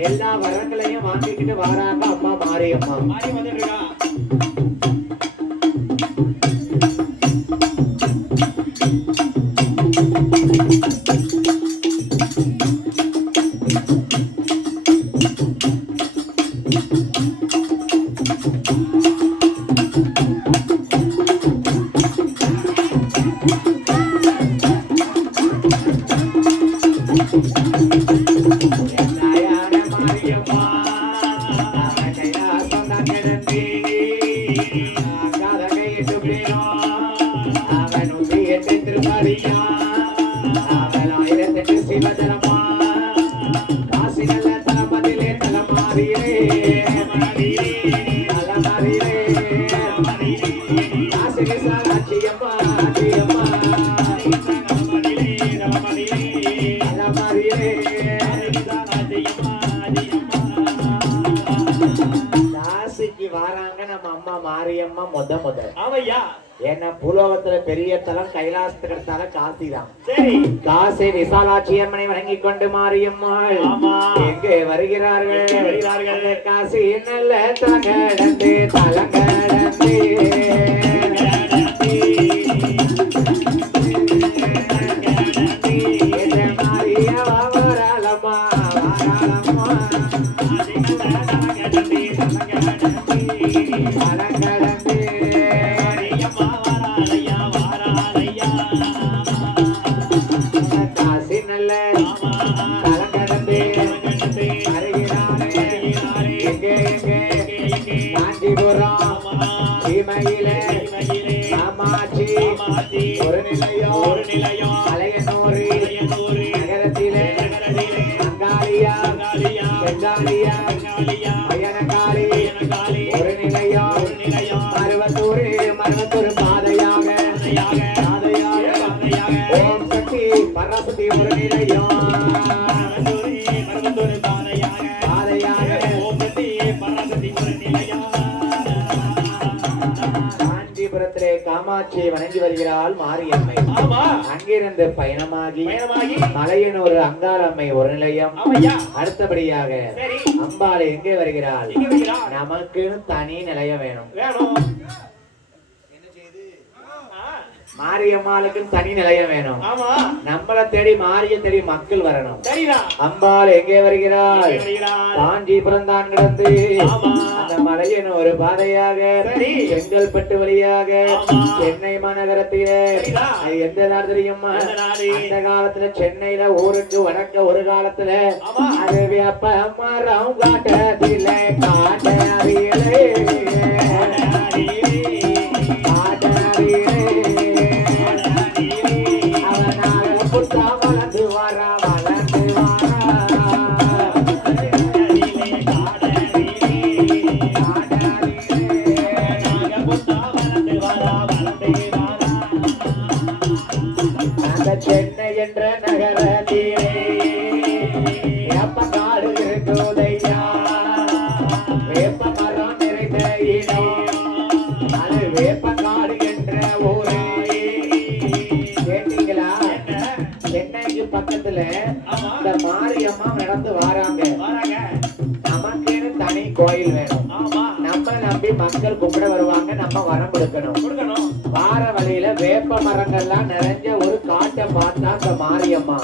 எல்லா வரங்களையும் வாங்கிக்கிட்டு வராங்க அம்மா மாரியம்மா. தாயான மாரியம்மா அவ கைலாசம் தான் கிடந்து கதகையிட்டு போயிடும். அவன் 108 திருப்பதியா அவள் 1008 சிவதரமா காசி நல்ல தலமதிலே தலமாரியே தலமாரியே காசி விசாலாட்சியம்மா ஆட்சியம்மா தலமாரியே காசிக்கு வாராங்க நம்ம அம்மா மாரியம்மா முத ஆமையா ஏன்னா பூலோகத்துல பெரிய தலம் கைலாசத்துக்கு அடுத்தால காசி தான். சரி காசி விசாலாட்சி அம்மனை வணங்கி கொண்டு மாரியம்மாள் ஆமா எங்கே வருகிறார்கள்? எங்கே வருகிறார்கள்? காசி நல்ல தகடந்து தலங்கடந்து சீமையிலே காமாட்சி ஒரு நிலையம் அலையனூர் நகரத்திலே அங்காளியா செங்காளியா அயனகாளி ஒரு நிலையம் மருவத்தூர் பாதையாக ஓம் சக்தி பராசக்தி ஒரு நிலையம் காஞ்சிபுரத்திலே காமாட்சியை வணங்கி வருகிறாள் மாரியம்மை. அங்கிருந்து பயணமாகி மலையனூர் அங்காளம்மை ஒரு நிலையம். அடுத்தபடியாக அம்பாள் எங்கே வருகிறாள்? நமக்கு தனி நிலையம் வேணும். மாரியம்மாளுக்கு தனி நிலையம் வேணும். நம்மள தேடி மாரிய தேடி மக்கள் வரணும். அம்பாள் எங்கே வருகிறாள்? காஞ்சிபுரம் தான் கிடந்து அந்த மலையின் ஒரு பாதையாக செங்கல்பட்டு வழியாக சென்னை மாநகரத்திலே அது எந்த நாடு தெரியுமா? அந்த காலத்துல சென்னையில ஊருக்கு வடக்க ஒரு காலத்துல அது வெப்ப மரம் காட்டதில்லை காட்டறியலே சென்னை என்ற நகரத்திலே வேப்பக்காடு இருக்குதையா வேப்ப மரம் நிறைந்த இடம் அது வேப்பக்காடு என்ற ஊரே. கேட்டீங்களா? சென்னைக்கு பக்கத்துல இந்த மாரியம்மா நடந்து வராங்க. நமக்குன்னு தனி கோயில் வேணும். நம்ம நம்பி மக்கள் கும்பிட வருவாங்க. நம்ம வரம் கொடுக்கணும். வார வழியில வேப்ப மரங்கள்லாம் நிறைஞ்ச ஒரு காட்டை பார்த்தா அந்த மாரியம்மா.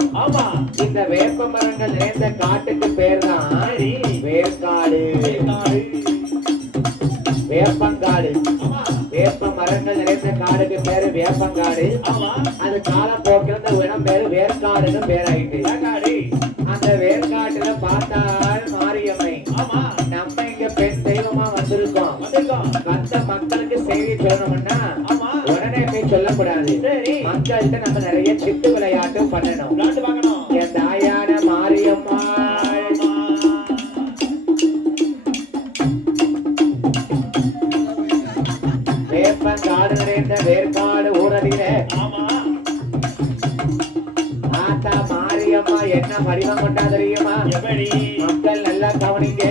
இந்த வேப்ப மரங்கள் நிறைந்த காட்டுக்கு பேர் தான் வேர்க்காடு, வேப்பங்காடு. வேப்ப மரங்கள் நிறைந்த காடுக்கு பேரு வேப்பங்காடு. அது காலப்போக்கில் இந்த இடம் பேரு வேர்க்காடுன்னு பேராயிட்டு. அந்த வேர்க்காட்டுல பார்த்தால் மாரியம்மை. நம்ம இங்க பெண் தெய்வமா வந்திருக்கோம். வந்த மக்களுக்கு செய்தி சொல்லணும்னா உடனே போய் சொல்லக்கூடாது. மக்கள்கிட்ட நம்ம நிறைய சிட்டு விளையாட்டு பண்ணணும். என் தாயான மாரியம்மா வேப்பங்காடு நிறைந்த வேர்க்காடு ஊரதிலே ஆத்தா மாரியம்மா என்ன வடிவம் கொண்டா தெரியுமா? மக்கள் நல்லா கவனிங்க.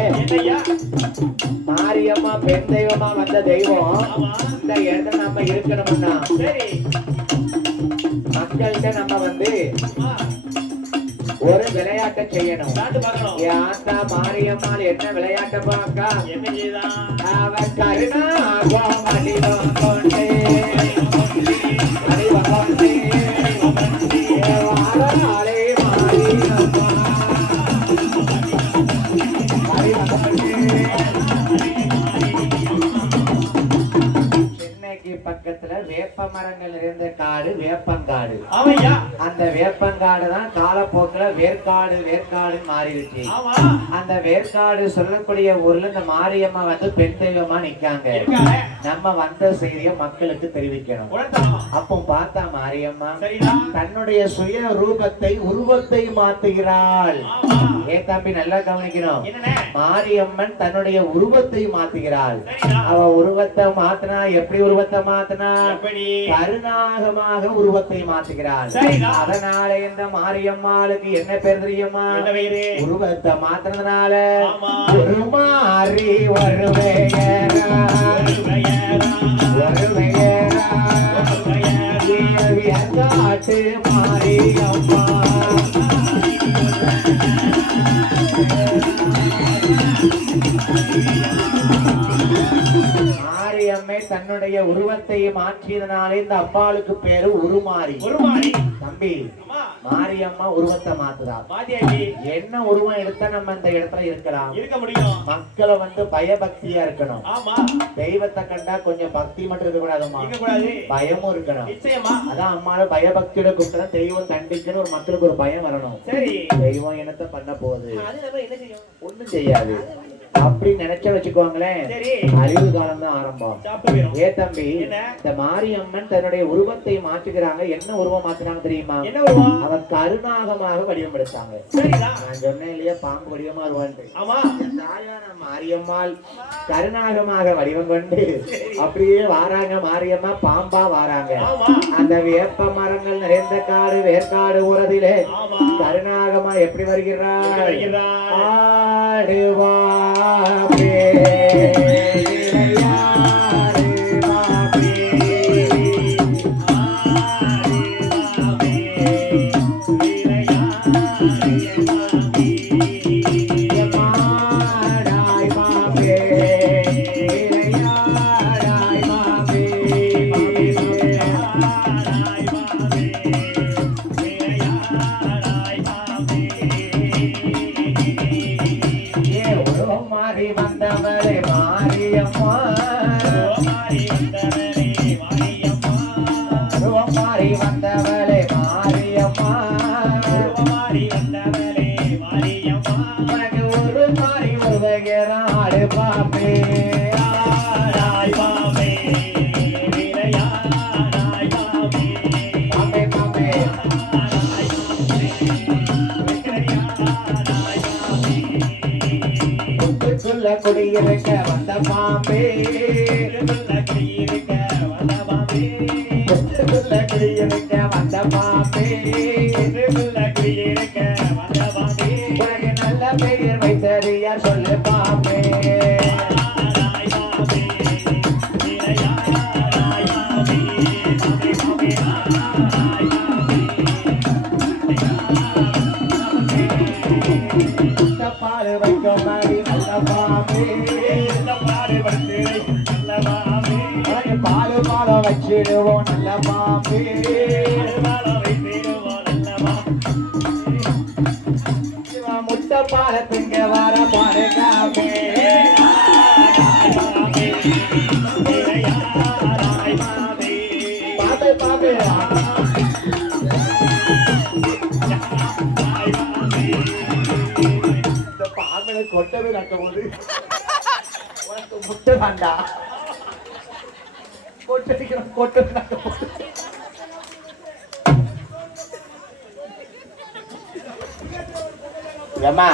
மாரியம்மா பெண் தெய்வமா வந்த தெய்வம். இந்த இடத்துல நம்ம இருக்கணும்னா மக்கள்கிட்ட நம்ம வந்து ஒரு விளையாட்டை செய்யணும். ஆத்தா மாரியம்மாள் என்ன விளையாட்டை பார்க்க அவ கருணா வடிவம் கொண்டே வடிவம் கொண்டே வாராளே மாரியம்மா வடிவம் கொண்டே. சென்னைக்கு பக்கத்துல வேப்ப மரங்கள் இருந்த காடு வேப்பங்காடு. அந்த வேப்பங்காடு தான் காலப்போக்கில் வேர்க்காடு மாறிடுச்சு. அந்த வேர்க்காடு சொல்லக்கூடிய ஊர்ல இந்த மாரியம்மா வந்து பெண் தெய்வமா நிக்காங்க. நம்ம வந்த செய்தியை மக்களுக்கு தெரிவிக்கணும். அப்போ பார்த்தா மாரியம்மா தன்னுடைய சுய உருவத்தை மாத்துகிறாள். ஏ தம்பி நல்லா கவனிக்கணும். மாரியம்மன் தன்னுடைய உருவத்தை மாத்துகிறாள். அவ உருவத்தை மாத்தினா எப்படி உருவத்தை மாத்தினா? கருணாகமாக உருவத்தை மாத்துகிறாள். அதனால இந்த மாரியம்மாளுக்கு என்ன பேர் தெரியுமா? உருவத்தை மாத்தினதுனால ஒரு மாறி காட்டு மாரியம்மா. மாரியம்மை தன்னுடைய உருவத்தை மாற்றியதனாலே இந்த அம்பாளுக்கு பேரு உருமாறி. தம்பி மாரியம்மா உருவத்தை மாத்துதா? என்ன உருவம் எடுத்தா நம்ம இந்த இடத்துல இருக்க முடியும்? மக்களை வந்து பயபக்தியா இருக்கணும். தெய்வத்தை கண்டா கொஞ்சம் பக்தி மட்டும் இருக்க கூடாதுமா, பயமும் இருக்கணும். அதான் அம்மாவை பயபக்தியோட கூப்பிட்டா தெய்வம் தண்டிக்குன்னு ஒரு மக்களுக்கு ஒரு பயம் வரணும். தெய்வம் என்னத்த பண்ண போகுது? ஒண்ணும் செய்யாது. அப்படி நினைச்ச வச்சுக்கோங்களேன், சரி அழிவு காலம் தான் ஆரம்பம். சாப்பிட்டு போயிரும். ஏ தம்பி, என்ன? இந்த மாரியம்மன் தன்னுடைய உருவத்தை மாற்றுகிறாங்க. என்ன உருவம் மாத்துறாங்க தெரியுமா? என்ன வருவா? அவர் கருநாகமாக வடிவம் எடுத்தாங்க. சரிதான். நான் சொன்னேன் இல்லையா, பாம்பு வடிவமா வருவான்ட்டு. ஆமா என் தாயான மாரியம்மாள் கருநாகமாக வடிவம் கொண்டு அப்படியே வாராங்க. மாரியம்மா பாம்பா வாராங்க. ஆமா அந்த வேப்ப மரங்கள் நிறைந்த காடு, வேர்க்காடு ஊரதிலே ஆமா கருநாகமா எப்படி வருகிறார்? வருகிறார். ஆடுவாவே வந்தவளே மாரியம்மா, மாறி வந்தவளே மாரியம்மா, உனக்கு ஒரு மாறி வருகிறான். ஆடு பாப்பே பாப்பே பாப்பே குள்ள குடியிருக்க வந்த பாம்பே, குள்ள குடியிருக்க வந்த பாம்பே, உனக்கு நல்ல பெயர் வைத்தது யார் சொல்லு பாம்பே? பாடு வைக்கும் மாதிரி நல்ல பாம்பே, பாலு பாலம் வச்சிடுவோம் நல்ல பாம்பே, முட்டை பாலத்துங்க வர பாருங்காமே. பாம்பே பாம்பே இந்த பாம்பனை கொட்டவே நடக்கும் போது உனக்கு முட்டை தாண்டா கொட்டடிக்கிறோம், கொட்டவே நடக்கும் போது. ஏம்மா,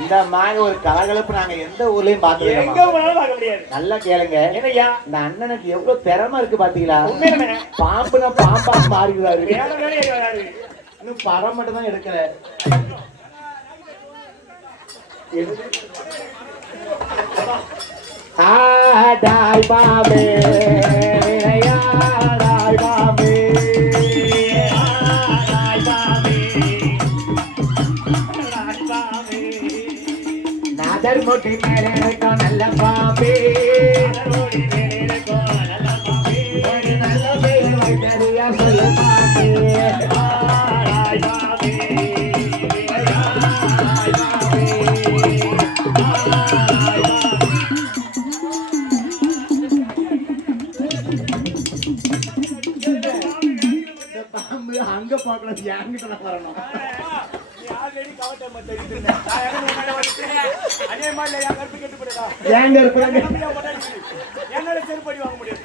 இந்த மாதிரி ஒரு கலகலப்பு நாங்க எந்த ஊர்லயும் எங்க பார்த்தது போனாலும் பார்க்க முடியாது. நல்லா கேளுங்க. என்னய்யா? இந்த அண்ணனுக்கு எவ்வளவு திறமை இருக்கு பாத்தீங்களா? உண்மையிலுமே பாம்புனா பாம்பா மாறிடுவாரு. வேற வேலையே வராது. இன்னும் படம் மட்டும் தான் எடுக்கல. ஆடாய் பாம்பே, விளையாடாய் பாம்பே, நதர் முட்டி மேலே இருக்கும் நல்ல பாம்பே, ஒரு நல்ல பேர் வைத்தது யார் சொல்லு பாம்பே? பாம்பு அங்க பாக்கலாம், என்கிட்ட தான் வரணும். நீ ஆல்ரெடி கவட்டமா தெரியுது. நான் எனக்கு முன்னாடி வந்துட்டேன். அதே மாதிரி என் கருத்து கெட்டு போயிடா. ஏங்க இருப்பாங்க என்னால செருப்படி வாங்க முடியாது.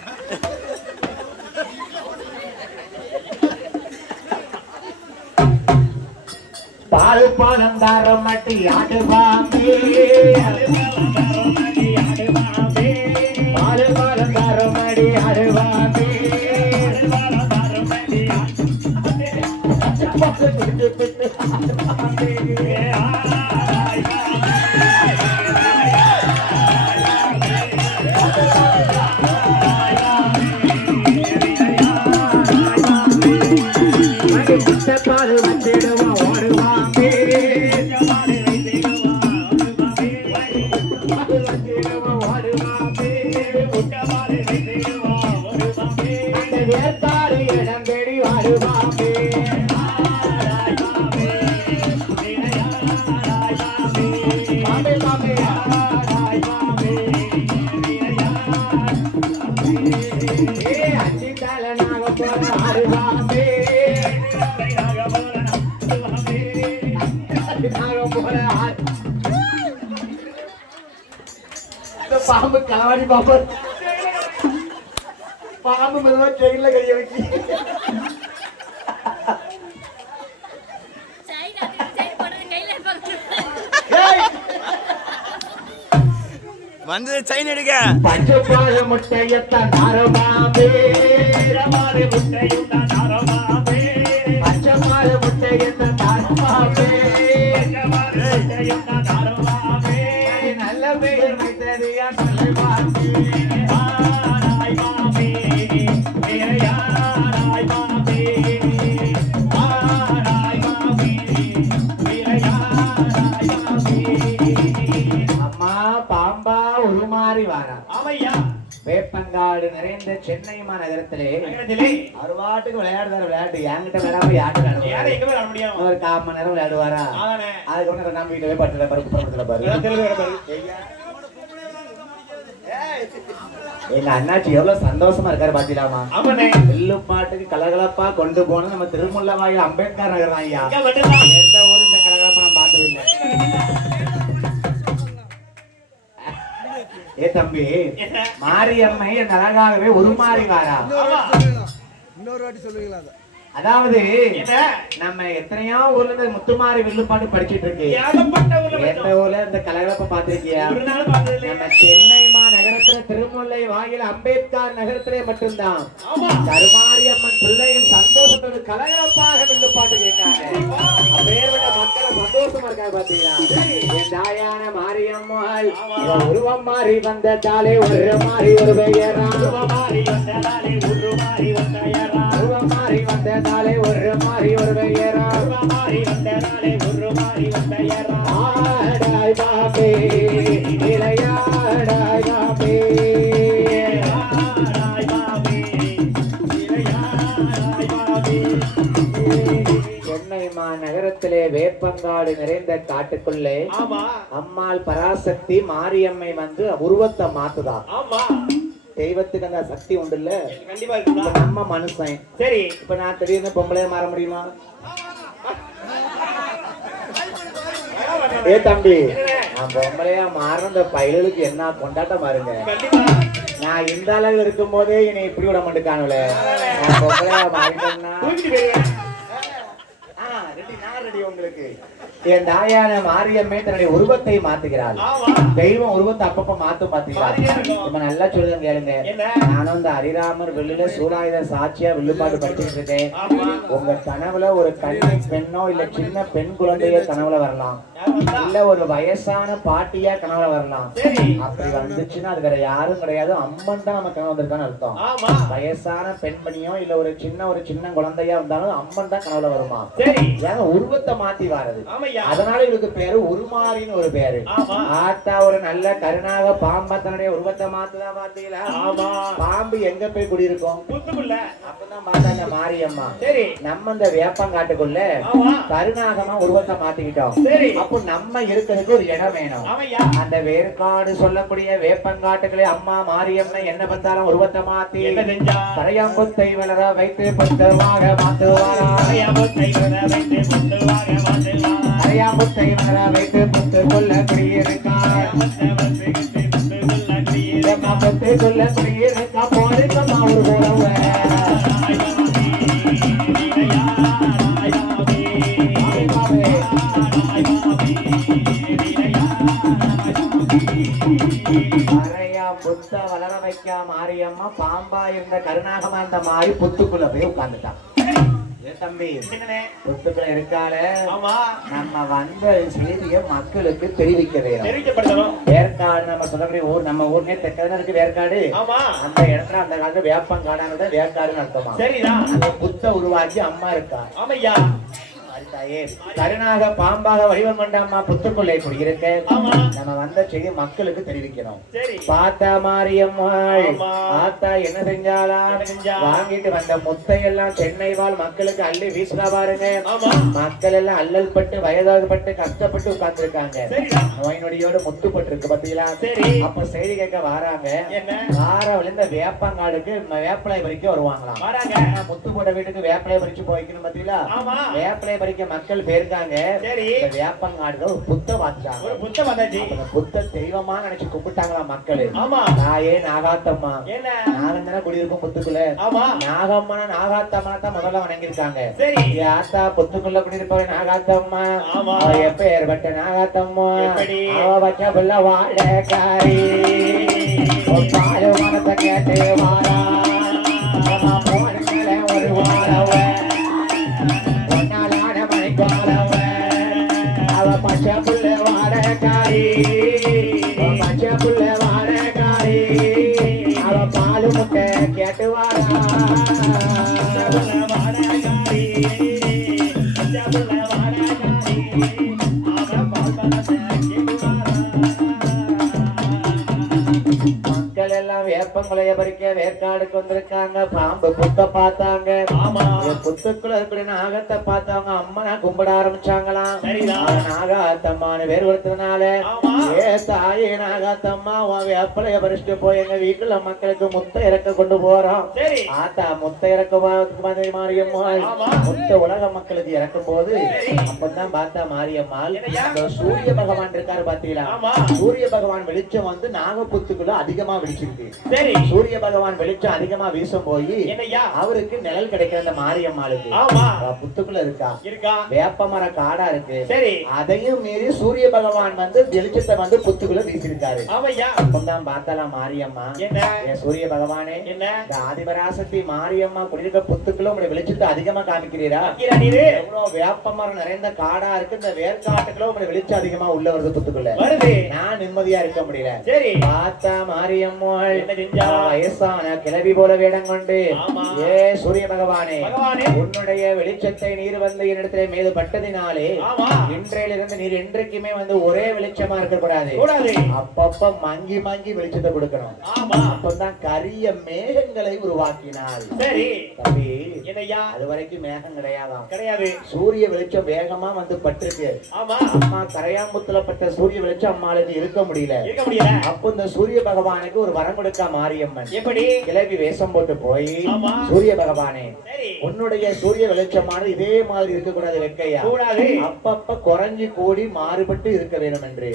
பால் பாலம் தார மட்டி ஆடு பாம்பே, பால் பாலம் தார மடி ஆடு பாம்பே, பால் வச்சிடுவோம் ஓடு பாம்பே, அந்த வேர்க்காடு இடம் தேடி வாடு பாம்பே, பாம்பே பாம்பே அஞ்சு தலை நாக போற ஆடு பாம்பே, நாக போற ஆடு பாம்பு களவாடி பாம்பு பாம்பு மெதுவா ட்ரெயின்ல கைய வச்சு வந்து செயின் எடுக்க பச்சைப்பாத முட்டையத்தான் தாரமாமே முட்டையுத்தான் தாரமாமே பச்சைப்பாத முட்டையத்தான் தாரமாமே முட்டையுத்தான் தாரமாமே நல்ல பெயர் வைத்தது யார் சொல்ல மாமே ஆராய் மாமே யாராய் மாமே ஆராய் மாமே யாராய் மாமே அம்மா பாம்பா உருமாறி வாரா ஆமையா வேப்பங்காடு நிறைந்த சென்னை மாநகரத்திலே அருவாட்டுக்கு விளையாடுறாரு விளையாட்டு என்கிட்ட விளையாடாம யாருக்கு யாரை எங்க விளையாட முடியும் ஒரு 1/4 மணி நேரம் விளையாடுவாரா அதுக்கு ஒண்ணு நம்ம வீட்டுல போய் பட்டுல பருப்பு பருப்புல பாரு எங்க அண்ணாச்சி எவ்வளவு சந்தோஷமா இருக்காரு பாத்தீங்களாமா வில்லுப்பாட்டுக்கு கலகலப்பா கொண்டு போன நம்ம திருமுல்லவாயில் அம்பேத்கர் நகர் தான் ஐயா எந்த ஊரு இந்த கலகலப்பா நான் பார்த்தது இல்லை ஏ தம்பி மாரியம்மை அழகாகவே உருமாறி வாரா இன்னொரு வாட்டி சொல்லுவீங்களா அதாவது நம்ம எத்தனையோ ஊர்ல இந்த முத்துமாரி வில்லுப்பாட்டு படிச்சிட்டு இருக்கு எந்த ஊர்ல இந்த கலகலப்ப பாத்திருக்கியா நம்ம சென்னை மாநகரத்துல திருமுல்லை வாயில் அம்பேத்கர் நகரத்திலே மட்டும்தான் கருமாரியம்மன் பிள்ளைகள் சந்தோஷத்தோடு கலகலப்பாக வில்லுப்பாட்டு கேட்காங்க அப்பேற்பட்ட மக்களை சந்தோஷமா இருக்காங்க பாத்தீங்களா என் தாயான மாரியம்மாள் உருவம் மாறி வந்த தாலே ஒரு மாறி ஒரு பெயரா உருவம் மாறி வந்த தாலே ஒரு மாறி வந்தாலே ஒரு மாறி ஒரு பெயரா மாறி வந்தாலே ஒரு மாறி வந்தையரா ஆடாய் பாபே இளையாடாய் பாபே ஆடாய் பாபே இளையாடாய் பாபே சென்னை மாநகரத்திலே வேப்பங்காடு நிறைந்த காட்டுக்குள்ளே அம்மாள் பராசக்தி மாரியம்மை வந்து உருவத்தை மாத்துதா தெய்வத்துக்கு அந்த சக்தி உண்டு இல்ல கண்டிப்பா இருக்கு நம்ம மனுஷன் சரி இப்ப நான் திடீர்னு பொம்பளைய மாற முடியுமா ஏ தம்பி நான் பொம்பளையா மாறின பயிலுக்கு என்ன கொண்டாட்டம் பாருங்க நான் இந்த அளவு இருக்கும் போதே என்னை இப்படி விட மாட்டேக்கானுல நான் பொம்பளையா மாறிட்டேன்னா உங்களுக்கு என் தாயான மாரியம்மே தன்னுடைய உருவத்தை மாத்துகிறாள் தெய்வம் உருவத்தை அப்பப்ப மாத்தும் பாத்தீங்களா இப்ப நல்லா சொல்லுங்க கேளுங்க நானும் இந்த ஹரிராமர் வெள்ளில சூடாயுத சாட்சியா வில்லுப்பாட்டு படிச்சுட்டு இருக்கேன் உங்க கனவுல ஒரு கண்ணி பெண்ணோ இல்ல சின்ன பெண் குழந்தைய கனவுல வரலாம் இல்ல ஒரு வயசான பாட்டியா கனவுல வரலாம் அப்படி வந்துச்சுன்னா அது வேற யாரும் கிடையாது அம்மன் தான் நம்ம கனவு வந்திருக்கான்னு அர்த்தம் வயசான பெண்மணியோ இல்ல ஒரு சின்ன குழந்தையா இருந்தாலும் அம்மன் தான் கனவுல வருமா உருவத்தை மாத்தி வாரது அதனால இவருக்கு பேரு உருமாறின்னு ஒரு பேரு ஆத்தா ஒரு நல்ல கருணாக பாம்பா தன்னுடைய உருவத்தை மாத்துதா பாத்தீங்களா பாம்பு எங்க போய் குடியிருக்கும் அப்பதான் பார்த்தா இந்த மாரியம்மா சரி நம்ம இந்த வேப்பங்காட்டுக்குள்ள கருணாகமா உருவத்தை மாத்திக்கிட்டோம் அப்போ நம்ம இருக்கிறதுக்கு ஒரு இடம் வேணும் அந்த வேர்க்காடு சொல்லக்கூடிய வேப்பங்காட்டுகளே அம்மா மாரியம்மா என்ன பார்த்தாலும் உருவத்தை மாத்தி கரையாம்புத்தை வளர வைத்து பத்தவாக மாத்துவாரா கரையாம்புத்தை வளர வைத்து புத்து கொள்ள குடியிருக்கார் புத்து கொள்ள குடியிருக்கா போயிருக்கா ஒரு உறவு புத்த வளர வைக்க மாரியம்மா பாம்பா இருந்த கருணாகமா இருந்த மாதிரி புத்துக்குள்ள போய் உட்கார்ந்துட்டான் தம்பி புத்துக்குள்ள இருக்கால நம்ம வந்த செய்தியை மக்களுக்கு தெரிவிக்க வேண்டும் வேர்க்காடு நம்ம சொல்லக்கூடிய ஊர் நம்ம ஊர்லயே தெற்கதான் இருக்கு வேர்க்காடு அந்த இடத்துல அந்த காலத்துல வேப்பங்காடானது வேர்க்காடுன்னு அர்த்தமா சரிதான் அந்த புத்த உருவாக்கி அம்மா இருக்கா ஆமையா கருணாக பாம்பாக வடிவம் கொண்ட அம்மா புத்துக்குள்ளே குடியிருக்க நம்ம வந்த செய்தி மக்களுக்கு தெரிவிக்கிறோம் பாத்தா மாரியம்மாள் ஆத்தா என்ன செஞ்சாலா வாங்கிட்டு வந்த முத்தையெல்லாம் சென்னை வாழ் மக்களுக்கு அள்ளி வீசுறா பாருங்க மக்கள் எல்லாம் அல்லல் பட்டு வயதாகப்பட்டு கஷ்டப்பட்டு உட்கார்ந்து இருக்காங்க நோய் நொடியோடு முத்துப்பட்டு இருக்கு பாத்தீங்களா அப்ப செய்தி கேட்க வராங்க வார விழுந்த வேப்பங்காடுக்கு வேப்பிலை பறிக்க வருவாங்களாம் முத்து போட்ட வீட்டுக்கு வேப்பிலை பறிச்சு போய்க்கணும் பாத்தீங்களா வேப்பிலை பறிக்க மக்கள் போயிருக்காங்க. சரி. இந்த வேப்பங்காடுல ஒரு புத்த வாச்சாங்க. ஒரு புத்த வந்தாச்சு. அந்த புத்த தெய்வமா நினைச்சு கும்பிட்டாங்களா மக்கள். ஆமா. தாயே நாகாத்தம்மா. என்ன நாகம் தானே குடியிருக்கும் புத்துக்குள்ள. ஆமா. நாகம்மா நாகாத்தம்மா தான் முதல்ல வணங்கிருக்காங்க. சரி. ஆத்தா புத்துக்குள்ள குடியிருப்பவ நாகாத்தம்மா. ஆமா. அவ எப்ப ஏற்பட்ட நாகாத்தம்மா. எப்படி? அவ வச்ச புள்ள வாடகாரி. பாலு மனத்தை கேட்டு வாரா. போடுங்கள ஒரு வாழவ. பொன்னாலான மணிக்காலவ. அவ பச்சை புள்ள வாடகாரி. பச்சை புள்ள வாடகாரி. அவ பாலு முட்டை கேட்டு வாரா. மக்கள் எல்லாம் வேப்பங்களைய பறிக்க வேற்காடுக்கு வந்திருக்காங்க. பாம்பு புத்த பார்த்தாங்க. ஆமா. புத்துக்குள்ள இருக்கிற நாகத்தை பார்த்தவங்க அம்மனா கும்பிட ஆரம்பிச்சாங்களாம். சரிதான். நாகாத்தம்மான்னு வேறு ஒருத்தனால ஆமா. ஏ தாயே நாகாத்தம்மா உன் வேப்பலைய பறிச்சுட்டு போய் எங்க வீட்டுல மக்களுக்கு முத்த இறக்க கொண்டு போறோம். சரி. ஆத்தா முத்த இறக்க மாரியம்மாள். ஆமா. முத்த உலக மக்களுக்கு இறக்கும் போது அப்பதான் பார்த்தா மாரியம்மாள் என்னய்யா? இந்த சூரிய பகவான் இருக்காரு பாத்தீங்களா. ஆமா. சூரிய பகவான் வெளிச்சம் வந்து நாகப்புத்துக்குள்ள அதிகமா வெளிச்சிருக்கு. சரி. சூரிய பகவான் வெளிச்சம் அதிகமா வீசும் போய் என்னய்யா? அவருக்கு நிழல் கிடைக்கிற அந்த மாரியம்மாளுக்கு. ஆமா. அவ புத்துக்குள்ள இருக்கா. இருக்கா. வேப்பமர காடா இருக்கு. சரி. அதையும் மீறி சூரிய பகவான் வந்து வெளிச்சத்தை வந்து புத்துக்குள்ள வீசிருக்காரு. ஆமையா. அப்பதான் பார்த்தாலாம் மாரியம்மா. என்ன? ஏன் சூரிய பகவானே, என்ன? இந்த ஆதிபராசக்தி மாரியம்மா குடியிருக்க புத்துக்குள்ள உங்களுடைய வெளிச்சத்தை அதிகமா காமிக்கிறீரா? எவ்வளவு வேப்பமரம் நிறைந்த காடா இருக்கு. இந்த வேர்க்காட்டுக்குள்ள உங்களுடைய வெளிச்சம் அதிகமா உள்ள வருது புத்துக்குள்ள. வருது. நான் நிம்மதியா இருக்க முடியல. சரி. பார்த்தா மாரியம்மாள் என்ன செஞ்சா? வயசான கிளவி போல வேடம் கொண்டு, ஆமா. ஏ சூரிய பகவானே, பகவானே, உன்னுடைய வெளிச்சத்தை நீர் வந்து என்னிடத்திலே மீது பட்டதினாலே ஆமா, இன்றையிலிருந்து நீர் என்றைக்குமே வந்து ஒரே வெளிச்சமா இருக்கக்கூடாது. கூடாது. அப்பப்ப மங்கி மங்கி வெளிச்சத்தை கொடுக்கணும். ஆமா. அப்பதான் கரிய மேகங்களை உருவாக்கினாள். சரி. தம்பி, என்னய்யா? அது வரைக்கும் மேகம் கிடையாதாம். கிடையாது. சூரிய வெளிச்சம் வேகமா வந்து பட்டிருக்கு. ஆமா. அம்மா கரையாம்புத்துல பட்ட சூரிய வெளிச்சம் அம்மாளுக்கு இருக்க முடியல. இருக்க முடியல. அப்ப இந்த சூரிய பகவானுக்கு ஒரு வரம் கொடுக்க மாரியம்மன் எப்படி? கிளவி வேஷம் போட்டு போய், ஆமா, சூரிய பகவானே, சரி, உன்னுடைய சூரிய வெளிச்சமானது இதே மாதிரி இருக்க கூடாது, வெக்கையா கூடாது, அப்பப்ப குறைஞ்சு கூடி மாறுபட்டு இருக்க வேண்டும் என்று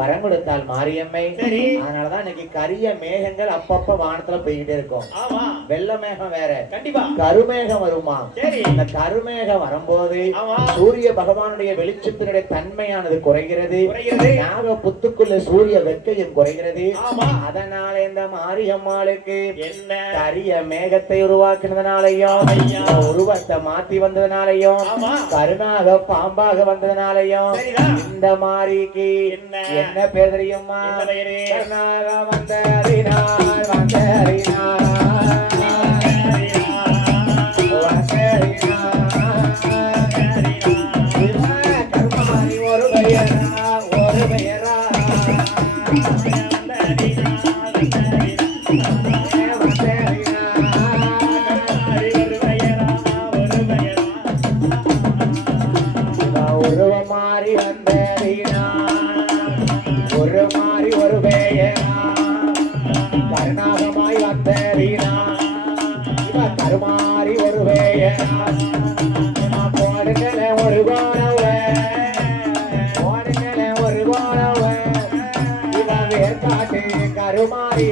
வரம் கொடுத்தாள் மாரியம்மை. சரி. அதனாலதான் இன்னைக்கு கரிய மேகங்கள் அப்பப்ப வானத்துல போய்கிட்டே இருக்கும். ஆமா. வெள்ள மேகம் வேற, கண்டிப்பா கருமேகம் வருமா. சரி. இந்த கருமேகம் வரும்போது சூரிய பகவானுடைய வெளிச்சத்தினுடைய தன்மையானது குறைகிறது. யாக புத்துக்குள்ள சூரிய வெக்கையும் குறைகிறது. அதனால இந்த மாரியம்மாளுக்கு என்ன கரிய மேகத்தை உருவாக்குனதுனாலையும், உருவத்தை மாத்தி வந்ததுனாலையும், கருணாக பாம்பாக வந்ததுனாலையும் இந்த மாரிக்கு என்ன பேர் தெரியுமா? கருணாக வந்தறினார் வந்தறினார் கருமாரி ஒரு பெயரா ஒரு பெயரா ஒரு மாறி வந்தறினா ஒரு மாறி ஒரு பெயரா கருணாகமாய் வந்தறினா கருமாறி ஒரு பெயரா போடுங்கள ஒரு கோணவ போடுங்கள ஒரு கோணவ இவன் வேர்காட்டு கருமாறி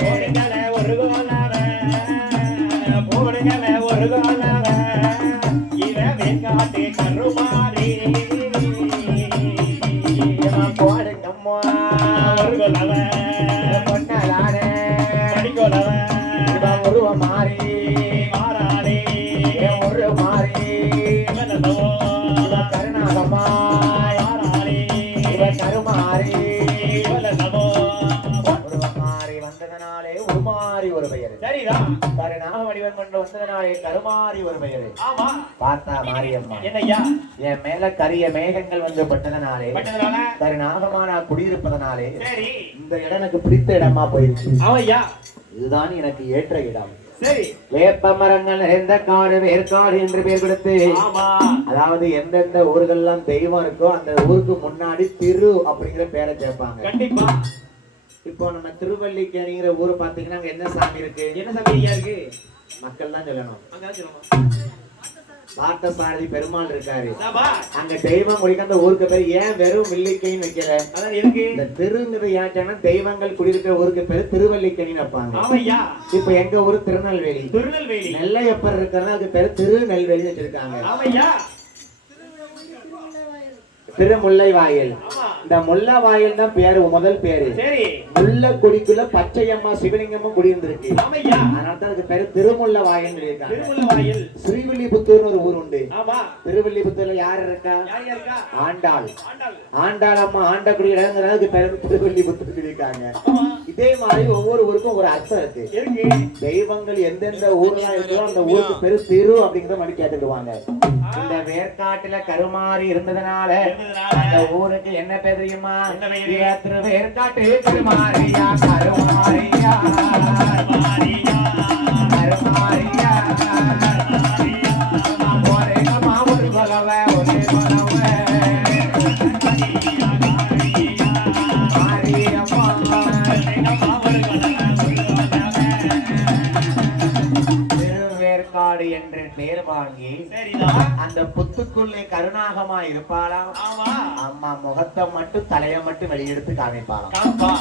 போடுங்கள ஒரு கோணவ போடுங்கள ஒரு கோணவ இவன் வேர்காட்டு கருமாறி இவன் போடுங்கம்மா ஒரு கோணவ பொன்னலான படிக்கோளவ இவன் உருவ மாறி மாறாளே ஒரு மாறி கருணாகமாய் இவன் கருமாறி மாறி வந்ததனாலே உருமாறி ஒரு பெயர். சரிதான். கருணாக வடிவம் கொண்டு வந்ததனாலே கருமாறி ஒரு பெயர். ஆமா. பார்த்தா மாரியம்மா, என்னய்யா, என் மேல கரிய மேகங்கள் வந்து பட்டதனாலே கருணாகமான குடியிருப்பதனாலே இந்த இடம் எனக்கு பிடித்த இடமா போயிடுச்சு. ஆமையா, இதுதான் எனக்கு ஏற்ற இடம். சரி. வேப்ப மரங்கள் நிறைந்த காடு வேர்க்காடு என்று பெயர் கொடுத்து, அதாவது எந்தெந்த ஊர்கள்லாம் தெய்வம் இருக்கோ அந்த ஊருக்கு முன்னாடி திரு அப்படிங்கிற பேரை சேர்ப்பாங்க. கண்டிப்பா. இப்போ நம்ம திருவல்லிக்கேணிங்கிற ஊரை பாத்தீங்கன்னா அங்க என்ன சாமி இருக்கு? என்ன சாமி இருக்கு? மக்கள் தான் சொல்லணும். பார்த்தசாரதி பெருமாள் இருக்காரு. சபாஷ். அங்க தெய்வம் குடிக்க அந்த ஊருக்கு பேரு ஏன் வெறும் வில்லிக்கைன்னு வைக்கல? அதான் இருக்கு. இந்த திருங்கிறது ஏன்னா தெய்வங்கள் குடியிருக்கிற ஊருக்கு பேரு திருவல்லிக்கணின்னு வைப்பாங்க. ஆமையா. இப்ப எங்க ஊரு திருநெல்வேலி. திருநெல்வேலி. நெல்லையப்பர் இருக்கிறதா அதுக்கு பேரு திருநெல்வேலின்னு வச்சிருக்காங்க. ஆமையா. திருமுல்லை வாயில். ஆமா. இந்த முல்லை வாயில் தான் பேரு, முதல் பேரு. சரி. முல்லை குடிக்குள்ள பச்சையம்மா சிவலிங்கமும் குடியிருந்திருக்கு. ஆமையா. அதனால தான் அதுக்கு பேரு திருமுல்லை வாயில் இருக்காங்க. திருமுல்லை வாயில். ஸ்ரீவில்லிபுத்தூர்னு ஒரு ஊர் உண்டு. ஆமா. திருவில்லிபுத்தூர்ல யார் இருக்கா? யார் இருக்கா? ஆண்டாள். ஆண்டாள். ஆண்டாள் அம்மா ஆண்டக்குடி இடங்கிறதுக்கு பேரு திருவில்லிபுத்தூர் இருக்காங்க. ஆமா. இதே மாதிரி ஒவ்வொரு ஊருக்கும் ஒரு அர்த்தம் இருக்கு. இருக்கு. தெய்வங்கள் எந்தெந்த ஊர்ல இருக்கோ அந்த ஊருக்கு பேரு திரு அப்படிங்கறத மாதிரி கேட்டுடுவாங்க. இந்த வேர்க்காட்டுல கருமாறி இருந்ததுனால அந்த ஊருக்கு என்ன பேர் தெரியுமா? திருவேற்காட்டு கருமாரியா கருமாரியா கருமாரியா ஒரே மாவூர் பலவ ஒரே பலவ திருவேற்காடு என்று பேர் வாங்கி அந்த புத்துக்குள்ளே கருணாகமா இருப்பாளாம். அம்மா முகத்தை மட்டும் தலைய மட்டும் வெளியெடுத்து காமிப்பாளாம்.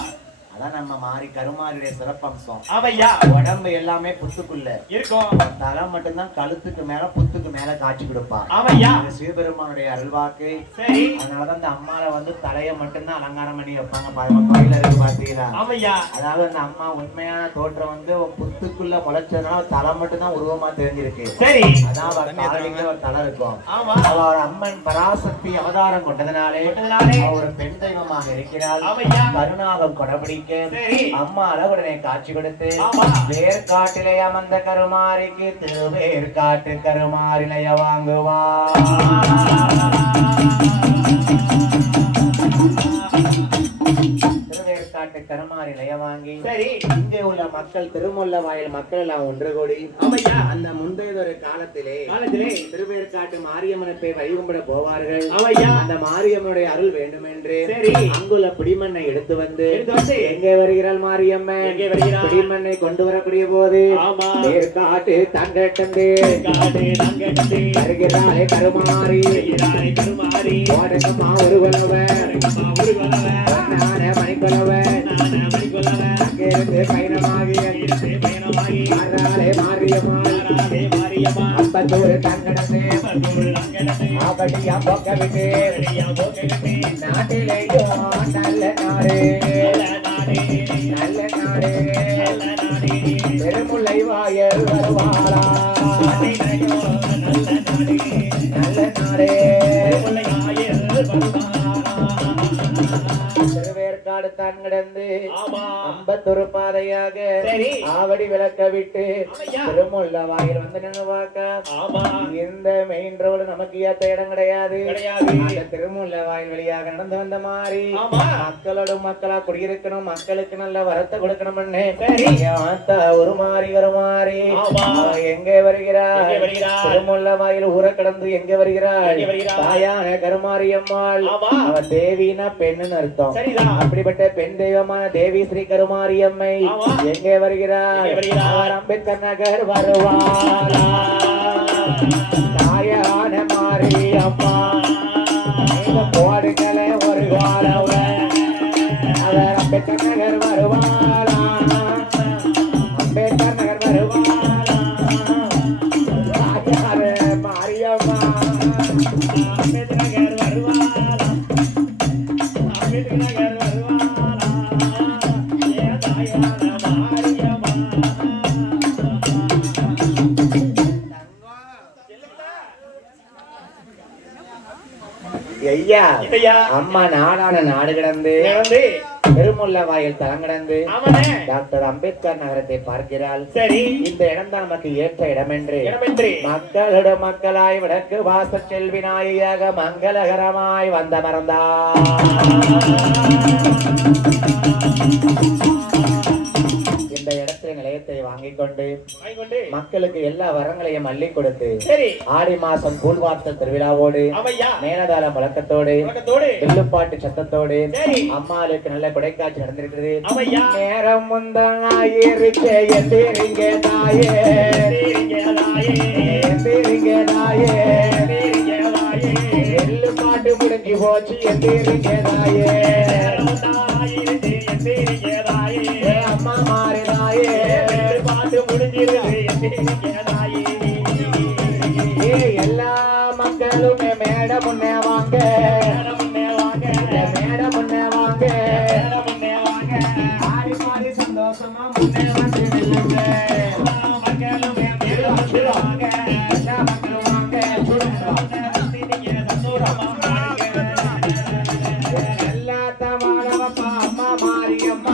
அதான் நம்ம மாறி கருமாரியுடைய சிறப்பம்சம். ஆமையா. உடம்பு எல்லாமே புத்துக்குள்ள இருக்கும். தலை மட்டும்தான் கழுத்துக்கு மேல புத்துக்கு மேல காட்சி கொடுப்பான். ஆமையா. சிவபெருமானுடைய அருள்வாக்கு. சரி. அதனாலதான் இந்த அம்மால வந்து தலைய மட்டும்தான் அலங்காரம் பண்ணி வைப்பாங்க. கோயில இருக்கு பாத்தீங்களா? ஆமையா. அதாவது அந்த அம்மா உண்மையான தோற்றம் வந்து புத்துக்குள்ள முளைச்சதுனால தலை மட்டும்தான் உருவமா தெரிஞ்சிருக்கு. சரி. அதான் ஒரு தலை இருக்கும். ஆமா. அவர் அம்மன் பராசக்தி அவதாரம் கொண்டதுனாலே அவர் பெண் தெய்வமாக இருக்கிறார். கருணாகம் கொடபிடி அம்மா அளவுடனே காட்சி கொடுத்து வேர்காட்டிலே அமர்ந்த கருமாரிக்கு திருவேற்காட்டு கருமாரிலைய வாங்குவா. திருவேற்காட்டு கருமாரிலைய வாங்கி இங்கே உள்ள மக்கள் திருமுல்லை வாயில் மக்கள் எல்லாம் ஒன்று கூடி அந்த முந்தையதொரு காலத்திலே திருவேற்காட்டு மாரியம்மனை போய் வழிகும்பிட போவார்கள். அந்த மாரியம்மனுடைய அருள் வேண்டும் என்று அங்குள்ள பிடிமண்ணை எடுத்து வந்து எங்கே வருகிறாள் மாரியம்மன்? பிடிமண்ணை கொண்டு வரக்கூடிய போது வேர்காட்டு தங்கட்டந்தே வருகிறாளே கருமாரி ஒரு கொலவன் மணிக்கொலவன் அங்கிருந்து பயணமாகி மாரியம்மாள் அப்பத்தூர் தங்கடந்தே ஆபடியா போக்க விட்டு நாட்டிலேயும் நல்ல நாடு நல்ல நாடு பெருமுல்லை வாயல் வருவாளா நல்ல நாடு திருவேற்காடு தான் கிடந்து அம்பத்தொரு பாதையாக ஆவடி விளக்க விட்டு திருமுல்லை வாயில் வந்து நின்று பார்க்க இந்த மெயின் ரோடு நமக்கு ஏத்த இடம் கிடையாது. திருமுல்லை வாயில் வழியாக நடந்து வந்த மாதிரி மக்களோட மக்களா குடியிருக்கணும், மக்களுக்கு நல்ல வரத்தை கொடுக்கணும்னு ஒரு மாறி வருமாறி எங்கே வருகிறார்? திருமுல்லை வாயில் ஊரை கடந்து எங்க வருகிறாள்? தாயான கருமாரியம்மாள். அவ தேவினா பெண்ணுன்னு அர்த்தம். அப்படிப்பட்ட பெண் தெய்வமான தேவி ஸ்ரீ கருமாரியம்மை எங்கே வருகிறார்? அம்பேத்கர் நகர் வருவாளா தாயான மாரியம்மா போடுங்களே ஒரு காலவ அவர் அம்பேத்கர் நகர் வருவாளா அம்பேத்கர் நகர் வருவாளா தாயான மாரியம்மா அம்பேத்கர் நகர் வருவாளா அம்பேத்கர் நகர் அம்மா நாடான நாடு கிடந்து திருமுல்லை வாயில் தலங்கிடந்து டாக்டர் அம்பேத்கர் நகரத்தை பார்க்கிறாள். சரி, இந்த இடம் தான் நமக்கு ஏற்ற இடம் என்று மக்களோட மக்களாய் விளக்கு வாச செல்வி நாயாக மங்களகரமாய் வந்த மறந்தார். இந்த இடத்துல நிலையத்தை வாங்கிக் கொண்டு மக்களுக்கு எல்லா வரங்களையும் அள்ளி கொடுத்து ஆடி மாசம் கூழ்வார்த்தல் திருவிழாவோடு மேலதாள முழக்கத்தோடு வில்லுப்பாட்டு சத்தத்தோடு அம்மாளுக்கு நல்ல கொடைக்காட்சி நடந்திருக்கிறது. நேரம் முந்தாயிருச்சே எந்திரிங்க தாயே எந்திரிங்க தாயே வச்சு எந்திரிக்கதாயே அம்மா மாறினாயே பாட்டு முடிஞ்சிருது எல்லா மக்களும் மேட முன்னே வாங்க மேட முன்னே வாங்க ஆடி மாறி சந்தோஷமா முன்னே வந்து நில்லுங்க மக்களும் எல்லா மக்களும் வாங்க எல்லாத்த மாணவப்பா அம்மா மாரியம்மா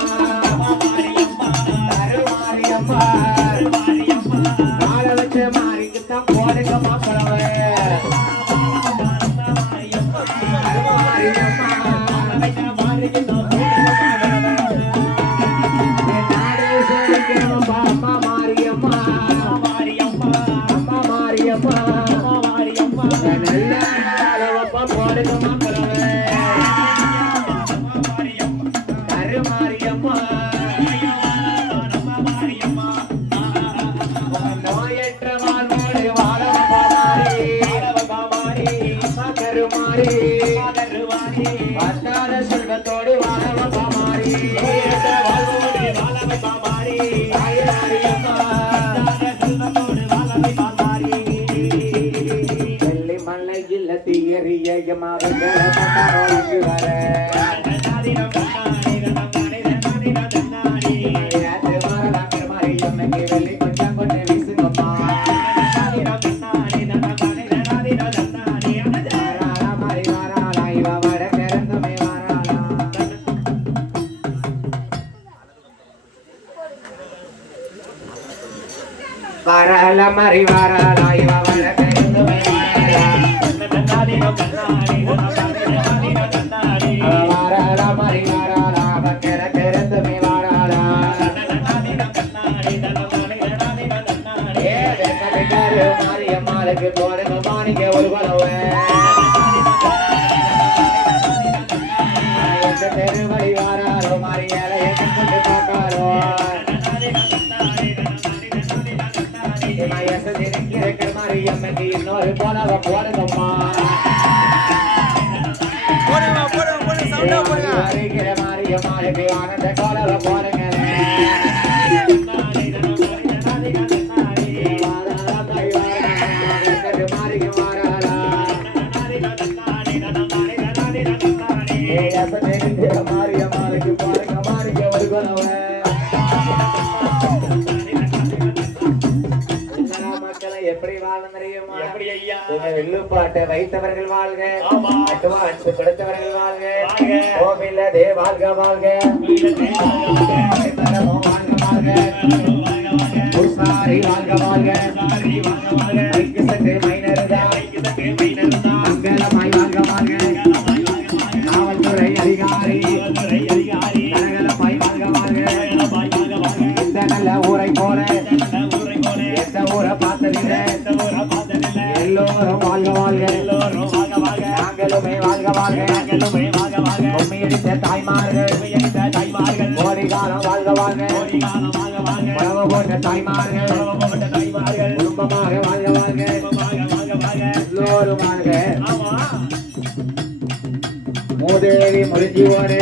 மாரியம்மா மாற வச்ச மாறிக்குத்தான் போடுங்க மக்களவை செல்வத்தோடு வெள்ளி மலையில் தீயறியமாக வர வெள்ளி கொஞ்சம் கொண்டு வீசுங்கம்மா வரல மறி வரலா இவ வர கருந்துமே வரல மறி வரலா வக்கர கருந்துமே வரலா ஏ வெக்கரு மாரியம்மாளுக்கு போடுங்க மாணிக்க ஒரு பலவே எந்த தெருவழி வராரோ மாரியலை கொண்டு பார்க்காரோ மாரியம்மக்கு இன்னொரு போனவ போடுங்கம்மா மாரியம்மாளுக்கு ஆனந்த கோலவ போடுங்க மாரியம்மாளுக்கு போடுங்க மாறிக்க ஒரு கோலவ எப்படி வாழ தெரியுமா வெள்ளுப்பாட்டை வைத்தவர்கள் வாழ்க அட்வான்ஸ் கொடுத்தவர்கள் வாழ்க கோவிலதே வாழ்க வாழ்க உசாரி வாழ்க வாழ்க சற்று மைனருதா மங்களமாய் வாழ்க வாழ்க காவல்துறை அதிகாரி கனகலமாய் வாழ்க வாழ்க இந்த நல்ல ஊரை போல எந்த ஊரை பார்த்ததில்லை எல்லோரும் வாழ்க வாழ்க நாங்களுமே வாழ்க வாழ்க உண்மையடித்த தாய்மார்கள் கோடி காலம் வாழ்க வாழ்க உறவு போன்ற தாய்மார்கள் குடும்பமாக வாழ்க வாழ்க எல்லோரும் வாழ்க மூதேவி முடிஞ்சுவோடு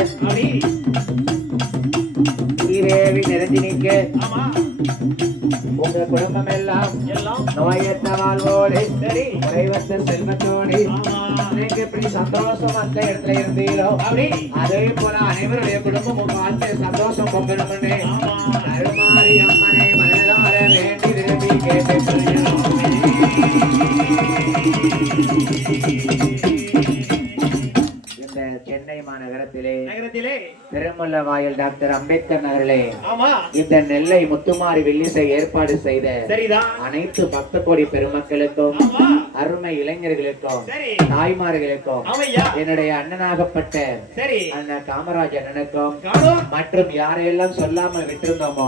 ஸ்ரீதேவி நிறைஞ்சு நிற்க உங்க குடும்பம் எல்லாம் நோயற்ற வாழ்வோடு குறைவற்ற செல்வத்தோடு நீங்க எப்படி சந்தோஷம் அந்த இடத்துல இருந்தீங்களோ அதே போல அனைவருடைய குடும்பம் உங்க வாழ்க்கை சந்தோஷம் பொங்கணும்னு அருமாரி அம்மனை மனதார வேண்டி விரும்பி கேட்டு சென்னை மாநகரத்திலே திருமுல்ல வாயில் டாக்டர் அம்பேத்கர் நகரிலே இந்த நெல்லை முத்துமாரி வெள்ளிசை ஏற்பாடு செய்த அனைத்து பக்த கோடி பெருமக்களுக்கும் அருமை இளைஞர்களுக்கும் தாய்மார்களுக்கும் என்னுடைய அண்ணனாகப்பட்ட அண்ணன் காமராஜ் அண்ணனுக்கும் மற்றும் யாரையெல்லாம் சொல்லாமல் விட்டிருந்தோமோ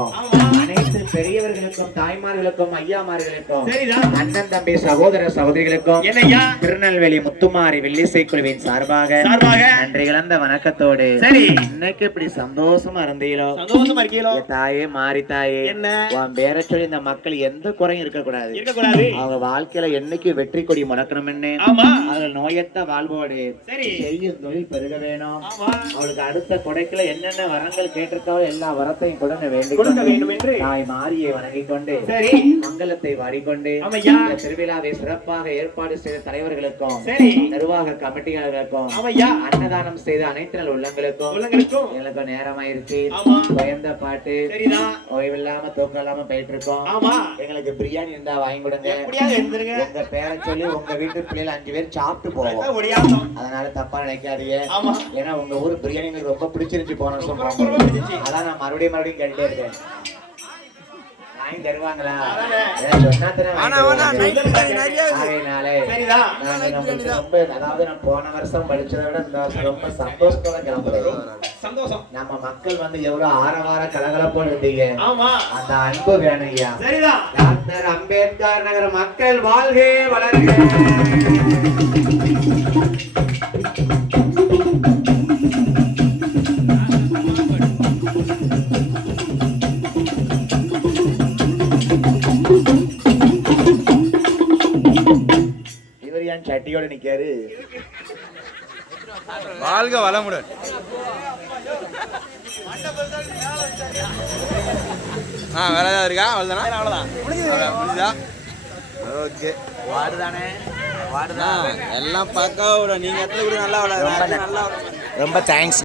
அனைத்து பெரியவர்களுக்கும் தாய்மார்களுக்கும் ஐயாமார்களுக்கும் சரிதான் அண்ணன் தம்பி சகோதர சகோதரிகளுக்கும் என்னய்யா திருநெல்வேலி முத்துமாரி வெள்ளிசை குழுவின் சார்பாக நன்றி கலந்த வணக்கத்தோடு சரி இன்னைக்கு இப்படி சந்தோஷமா இருந்தீங்களோ சந்தோஷமா இருக்கீங்களோ என் தாயே மாறி தாயே என்ன உன் பேர சொல்லி இந்த மக்கள் எந்த குறையும் இருக்கக்கூடாது இருக்கக்கூடாது அவங்க வாழ்க்கையில என்னைக்கு வெற்றி கொடி முடக்கணும்னு ஆமா அவர்கள் நோயத்த வாழ்வோடு சரி செய்யும் தொழில் பெருக வேணும் ஆமா அவளுக்கு அடுத்த கொடைக்குள்ள என்னென்ன வரங்கள் கேட்டிருக்காவோ எல்லா வரத்தையும் கொடுக்க வேண்டும் கொடுக்க வேண்டும் என்று தாய் மாரியை வணங்கிக் கொண்டு சரி மங்களத்தை வாடிக்கொண்டு ஆமையா இந்த திருவிழாவை சிறப்பாக ஏற்பாடு செய்த தலைவர்களுக்கும் சரி நிர்வாக கமிட்டிகளுக்கும் ஆமையா அன்னதானம் செய்த அனைத்து நல் உள்ளங்களுக்கும் எங்களுக்கு நேரமாயிருச்சு ஆமா பயந்த பாட்டு சரிதான் ஓய்வில்லாம தூக்கம் இல்லாம போயிட்டு இருக்கோம் ஆமா எங்களுக்கு பிரியாணி இருந்தா வாங்கி கொடுங்க எப்படியாவது எழுந்துருங்க உங்க பேரை சொல்லி உங்க வீட்டு பிள்ளைகள் 5 பேர் சாப்பிட்டு போவோம் ஒடியாதோம் அதனால தப்பா நினைக்காதீங்க ஆமா ஏன்னா உங்க ஊர் பிரியாணி எனக்கு ரொம்ப பிடிச்சிருச்சு போன வருஷம் ரொம்ப போகும்போது. பிடிச்சிச்சு. அதான் நான் மறுபடியும் கேட்டுட்டே இருக்கேன் வாங்கி தருவாங்களா அதானே. ஏன்னா சொன்னாத்தானே வாங்கி வேணா, தருவாங்க. night biryani நிறைய இருக்கு. ஆகையினாலே சரிதான் நாங்க நம்மளுக்கு ரொம்ப அதாவது நான் போன வருஷம் படிச்சதை விட இந்த வருஷம் ரொம்ப சந்தோஷத்தோட கிளம்புறோம் சந்தோஷம் நம்ம மக்கள் வந்து எவ்வளவு ஆரவார கலகலப்போடு இருந்தீங்க ஆமா அந்த அன்பு வேணும் ஐயா சரிதான் டாக்டர் அம்பேத்கர் நகர் மக்கள் வாழ்க வளர்க இவர் ஏன் சட்டியோட நிக்காரு வாழ்க வளமுடன் வேற ஏதாவது இருக்கா அவ்வளவுதானா முடிஞ்சதா ஓகே வாடுதானே எல்லாம் பக்காவோட நீங்க எத்தனை கூட நல்லா ரொம்ப தேங்க்ஸ்